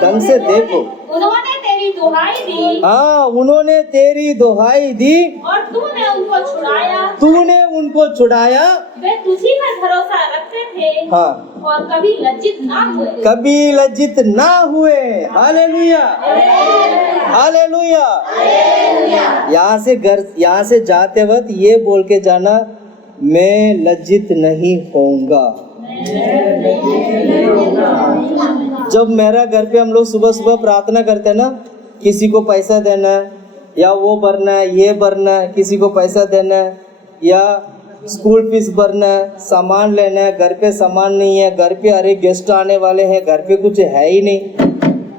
ढंग से देखो। उन्होंने तेरी दुहाई दी। हाँ, उन्होंने तेरी दुहाई दी और तूने उनको छुड़ाया। तूने उनको छुड़ाया। वे तुझी पर भरोसा रखते थे। हाँ, और कभी लज्जित ना हुए। कभी लज्जित ना हुए। Hallelujah, hallelujah. यहाँ से जाते वक्त ये बोल के जाना, मैं लज्जित नहीं होऊंगा। जब मेरा घर पे हम लोग सुबह सुबह प्रार्थना करते हैं ना, किसी को पैसा देना या वो भरना है, ये भरना है, किसी को पैसा देना है या स्कूल फीस भरना है, सामान लेना है, घर पे सामान नहीं है, घर पे अरे गेस्ट आने वाले हैं, घर पे कुछ है ही नहीं।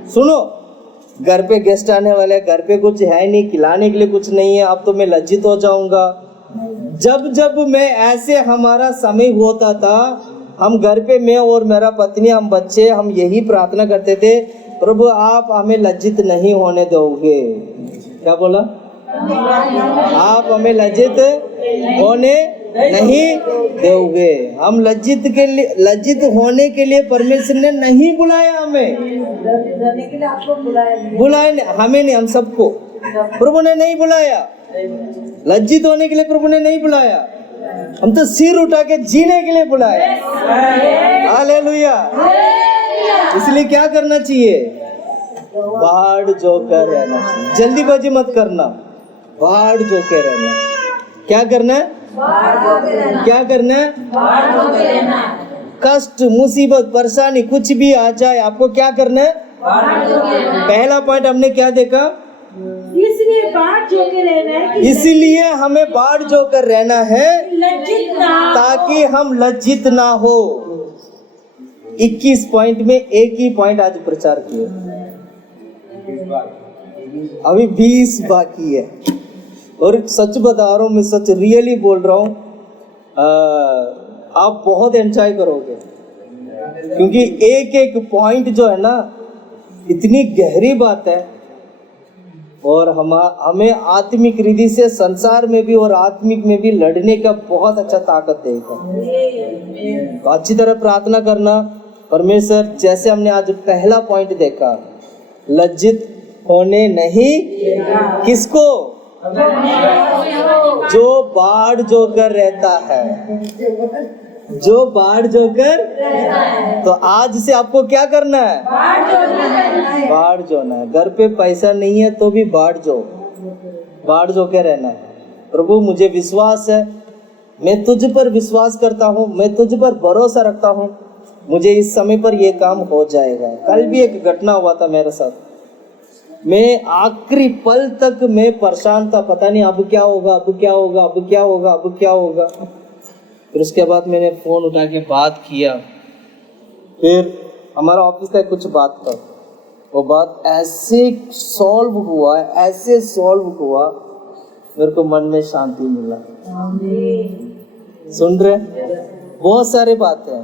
सुनो, घर पे गेस्ट आने वाले हैं, घर पे कुछ है नहीं, खिलाने के लिए कुछ नहीं है, अब तो मैं लज्जित हो जाऊंगा। जब जब मैं ऐसे हमारा समय होता था, हम घर पे मैं और मेरा पत्नी, हम बच्चे, हम यही प्रार्थना करते थे, प्रभु आप हमें लज्जित नहीं होने दोगे। क्या बोला? आप हमें लज्जित होने नहीं दोगे। हम लज्जित होने के लिए परमेश्वर ने नहीं बुलाया हमें, बुलाया हमें नहीं, हम सबको प्रभु ने नहीं बुलाया। लज्जित होने के लिए प्रभु ने नहीं बुलाया, हम तो सिर उठा के जीने के लिए बुलाया। हालेलुया। इसलिए क्या करना चाहिए? बाढ़ जोकर रहना चाहिए। जल्दीबाजी मत करना, बाढ़ जोके रहना। क्या करना है? क्या करना है? कष्ट, मुसीबत, परेशानी कुछ भी आ जाए, आपको क्या करना है? पहला पॉइंट हमने क्या देखा? इसलिए बाढ़ जोके रहना है, इसलिए हमें बाढ़ जोकर रहना है लज्जित ना, ताकि हम लज्जित ना हो। 21 पॉइंट में एक ही पॉइंट आज प्रचार किए, अभी 20 बाकी है। और सच बता रहा हूँ, मैं सच रियली बोल रहा हूँ, आप बहुत एंजॉय करोगे, क्योंकि एक एक पॉइंट जो है ना इतनी गहरी बात है, और हमें आत्मिक रीति से संसार में भी और आत्मिक में भी लड़ने का बहुत अच्छा ताकत देगा। तो अच्छी तरह प्रार्थना करना, परमेश्वर जैसे हमने आज पहला पॉइंट देखा, लज्जित होने नहीं, किसको? जो बाढ़ जोकर रहता है, जो बाढ़ जोकर। तो आज से आपको क्या करना है? बाढ़ जोना है। घर पे पैसा नहीं है तो भी बाढ़ जो के रहना है। प्रभु मुझे विश्वास है, मैं तुझ पर विश्वास करता हूँ, मैं तुझ पर भरोसा रखता हूँ, मुझे इस समय पर यह काम हो जाएगा। कल भी एक घटना हुआ था मेरे साथ, मैं आखिरी पल तक मैं परेशान था, पता नहीं अब क्या होगा, अब क्या होगा, अब क्या होगा, अब क्या होगा। फिर उसके बाद मैंने फोन उठा के बात किया, फिर हमारा ऑफिस का कुछ बात था, वो बात ऐसे सॉल्व हुआ, ऐसे सॉल्व हुआ, मेरे को मन में शांति मिला। सुन रहे? बहुत सारे बातें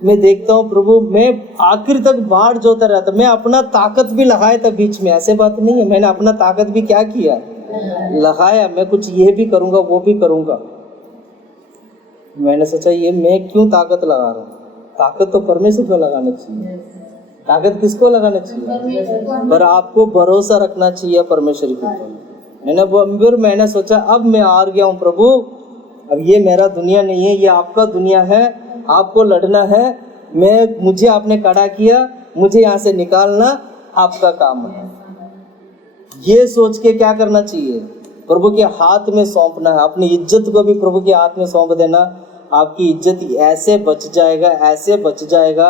मैं देखता हूँ प्रभु, मैं आखिर तक बाढ़ जोता रहता, मैं अपना ताकत भी लगाया था बीच में, ऐसे बात नहीं है, मैंने अपना ताकत भी क्या किया, लगाया। मैं कुछ ये भी करूँगा, वो भी करूँगा। मैंने सोचा ये मैं क्यों ताकत लगा रहा हूँ, ताकत तो परमेश्वर को लगाना चाहिए। ताकत किसको लगाना चाहिए? पर आपको भरोसा रखना चाहिए परमेश्वर के ऊपर। मैंने सोचा अब मैं हार गया हूँ प्रभु, अब ये मेरा दुनिया नहीं है, ये आपका दुनिया है, आपको लड़ना है। मुझे आपने खड़ा किया, मुझे यहाँ से निकालना आपका काम है। ये सोच के क्या करना चाहिए? प्रभु के हाथ में सौंपना है, अपनी इज्जत को भी प्रभु के हाथ में सौंप देना। आपकी इज्जत ऐसे बच जाएगा, ऐसे बच जाएगा,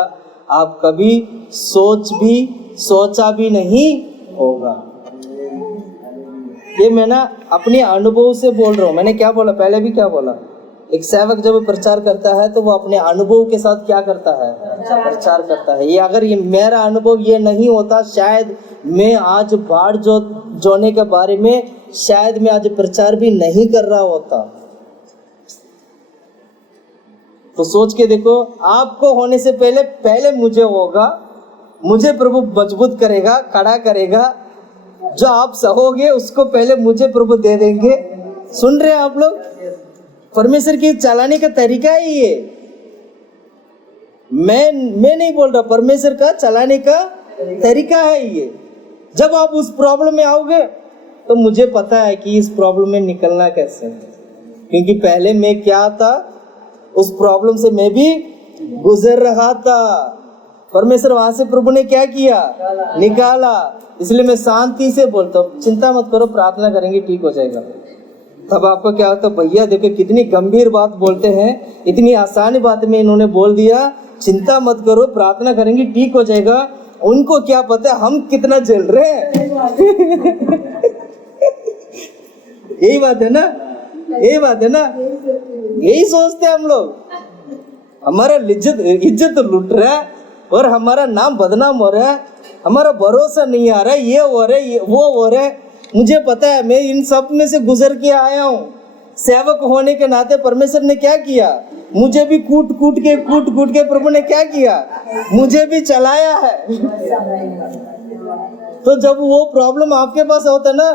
आप कभी सोचा भी नहीं होगा। ये मैं ना अपने अनुभव से बोल रहा हूँ। मैंने क्या बोला, पहले भी क्या बोला, एक सेवक जब प्रचार करता है तो वो अपने अनुभव के साथ क्या करता है? प्रचार करता है। ये अगर ये मेरा अनुभव ये नहीं होता, शायद मैं आज बाढ़ जोने के बारे में शायद मैं आज प्रचार भी नहीं कर रहा होता। तो सोच के देखो, आपको होने से पहले मुझे होगा, मुझे प्रभु मजबूत करेगा, खड़ा करेगा। जो आप सहोगे उसको पहले मुझे प्रभु दे देंगे। सुन रहे हैं आप लोग? परमेश्वर की चलाने का तरीका ही ये। मैं नहीं बोल रहा, परमेश्वर का चलाने का तरीका है ये। जब आप उस प्रॉब्लम में आओगे तो मुझे पता है कि इस प्रॉब्लम में निकलना कैसे है, क्योंकि पहले मैं क्या था, उस प्रॉब्लम से मैं भी गुजर रहा था। परमेश्वर वहां से प्रभु ने क्या किया? निकाला। इसलिए मैं शांति से बोलता हूँ, चिंता मत करो, प्रार्थना करेंगे ठीक हो जाएगा। तब आपको क्या होता, भैया देखो कितनी गंभीर बात बोलते हैं, इतनी आसान बात में इन्होंने बोल दिया, चिंता मत करो, प्रार्थना करेंगे ठीक हो जाएगा। उनको क्या पता है हम कितना झेल रहे हैं। यही बात है ना, यही बात है ना, यही सोचते हैं हम लोग। हमारा इज्जत लुट रहा है और हमारा नाम बदनाम हो रहा है, हमारा भरोसा नहीं आ रहा है, ये हो रहा है, वो हो रहा है। मुझे पता है, मैं इन सब में से गुजर के आया हूँ। सेवक होने के नाते परमेश्वर ने क्या किया? मुझे भी कूट कूट के प्रभु ने क्या किया, मुझे भी चलाया है। तो जब वो प्रॉब्लम आपके पास होता ना,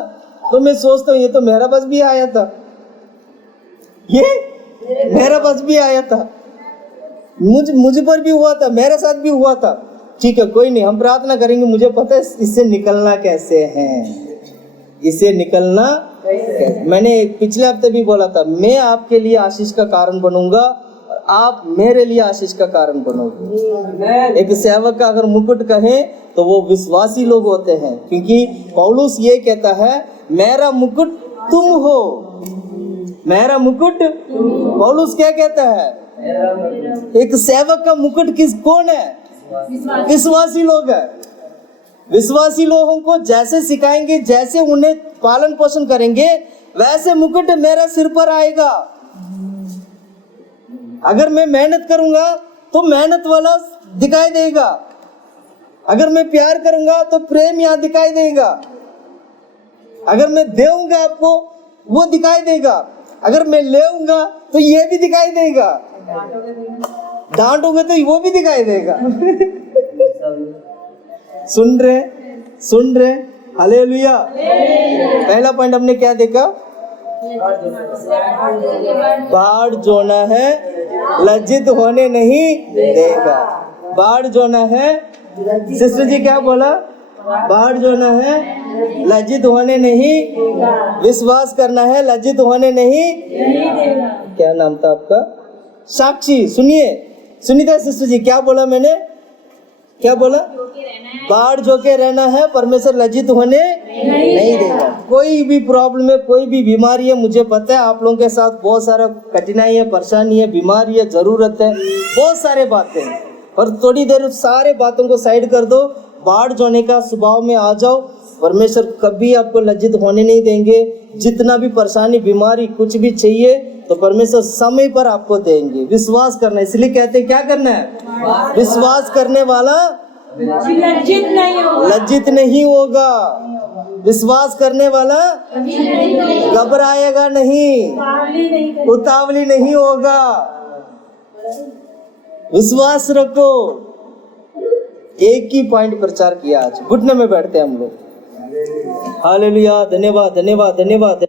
तो मैं सोचता हूँ ये तो मेरा पास भी आया था, ये मेरा पास भी आया था, मुझ पर भी हुआ था, मेरे साथ भी हुआ था। ठीक है, कोई नहीं, हम प्रार्थना करेंगे। मुझे पता है इससे निकलना कैसे है, इससे निकलना कैसे। मैंने पिछले हफ्ते भी बोला था, मैं आपके लिए आशीष का कारण बनूंगा और आप मेरे लिए आशीष का कारण बनोगे। एक सेवक का अगर मुकुट कहें तो वो विश्वासी लोग होते हैं, क्योंकि पौलुस ये कहता है मेरा मुकुट तुम हो, मेरा मुकुट। पौलुस क्या कहता है, एक सेवक का मुकुट कौन है, विश्वासी लोग है। विश्वासी लोगों को जैसे सिखाएंगे, जैसे उन्हें पालन पोषण करेंगे, वैसे मुकुट मेरा सिर पर आएगा। अगर मैं मेहनत करूंगा तो मेहनत वाला दिखाई देगा, अगर मैं प्यार करूंगा तो प्रेम यहाँ दिखाई देगा, अगर मैं देऊंगा आपको वो दिखाई देगा, अगर मैं लेऊंगा तो ये भी दिखाई देगा, डांटोगे तो वो भी दिखाई देगा। सुन रहे हालेलुया। पहला पॉइंट हमने क्या देखा, बाढ़ जोना है लज्जित होने नहीं देगा। बाढ़ जोना है, सिस्टर जी क्या बोला, बाढ़ जोना है लज्जित होने नहीं, विश्वास करना है लज्जित होने नहीं। क्या नाम था आपका, साक्षी। सुनिए सिस्टर जी क्या बोला मैंने, क्या बोला, बाढ़ जो के रहना है, परमेश्वर लज्जित होने नहीं देगा। कोई भी प्रॉब्लम है, कोई भी बीमारी है, मुझे पता है आप लोगों के साथ बहुत सारा कठिनाई है, परेशानी है, बीमारी है, जरूरत है, बहुत सारे बातें, पर थोड़ी देर उस सारे बातों को साइड कर दो, बाढ़ जोने का स्वभाव में आ जाओ। परमेश्वर कभी आपको लज्जित होने नहीं देंगे। जितना भी परेशानी, बीमारी, कुछ भी चाहिए तो परमेश्वर समय पर आपको देंगे। विश्वास करना, इसलिए कहते हैं क्या करना है, विश्वास करने वाला लज्जित नहीं होगा। विश्वास करने वाला घबराएगा नहीं, उतावली नहीं होगा। विश्वास रखो। एक ही पॉइंट प्रचार किया आज, घुटने में बैठते हैं हम लोग। हालेलुया, धन्यवाद धन्यवाद धन्यवाद।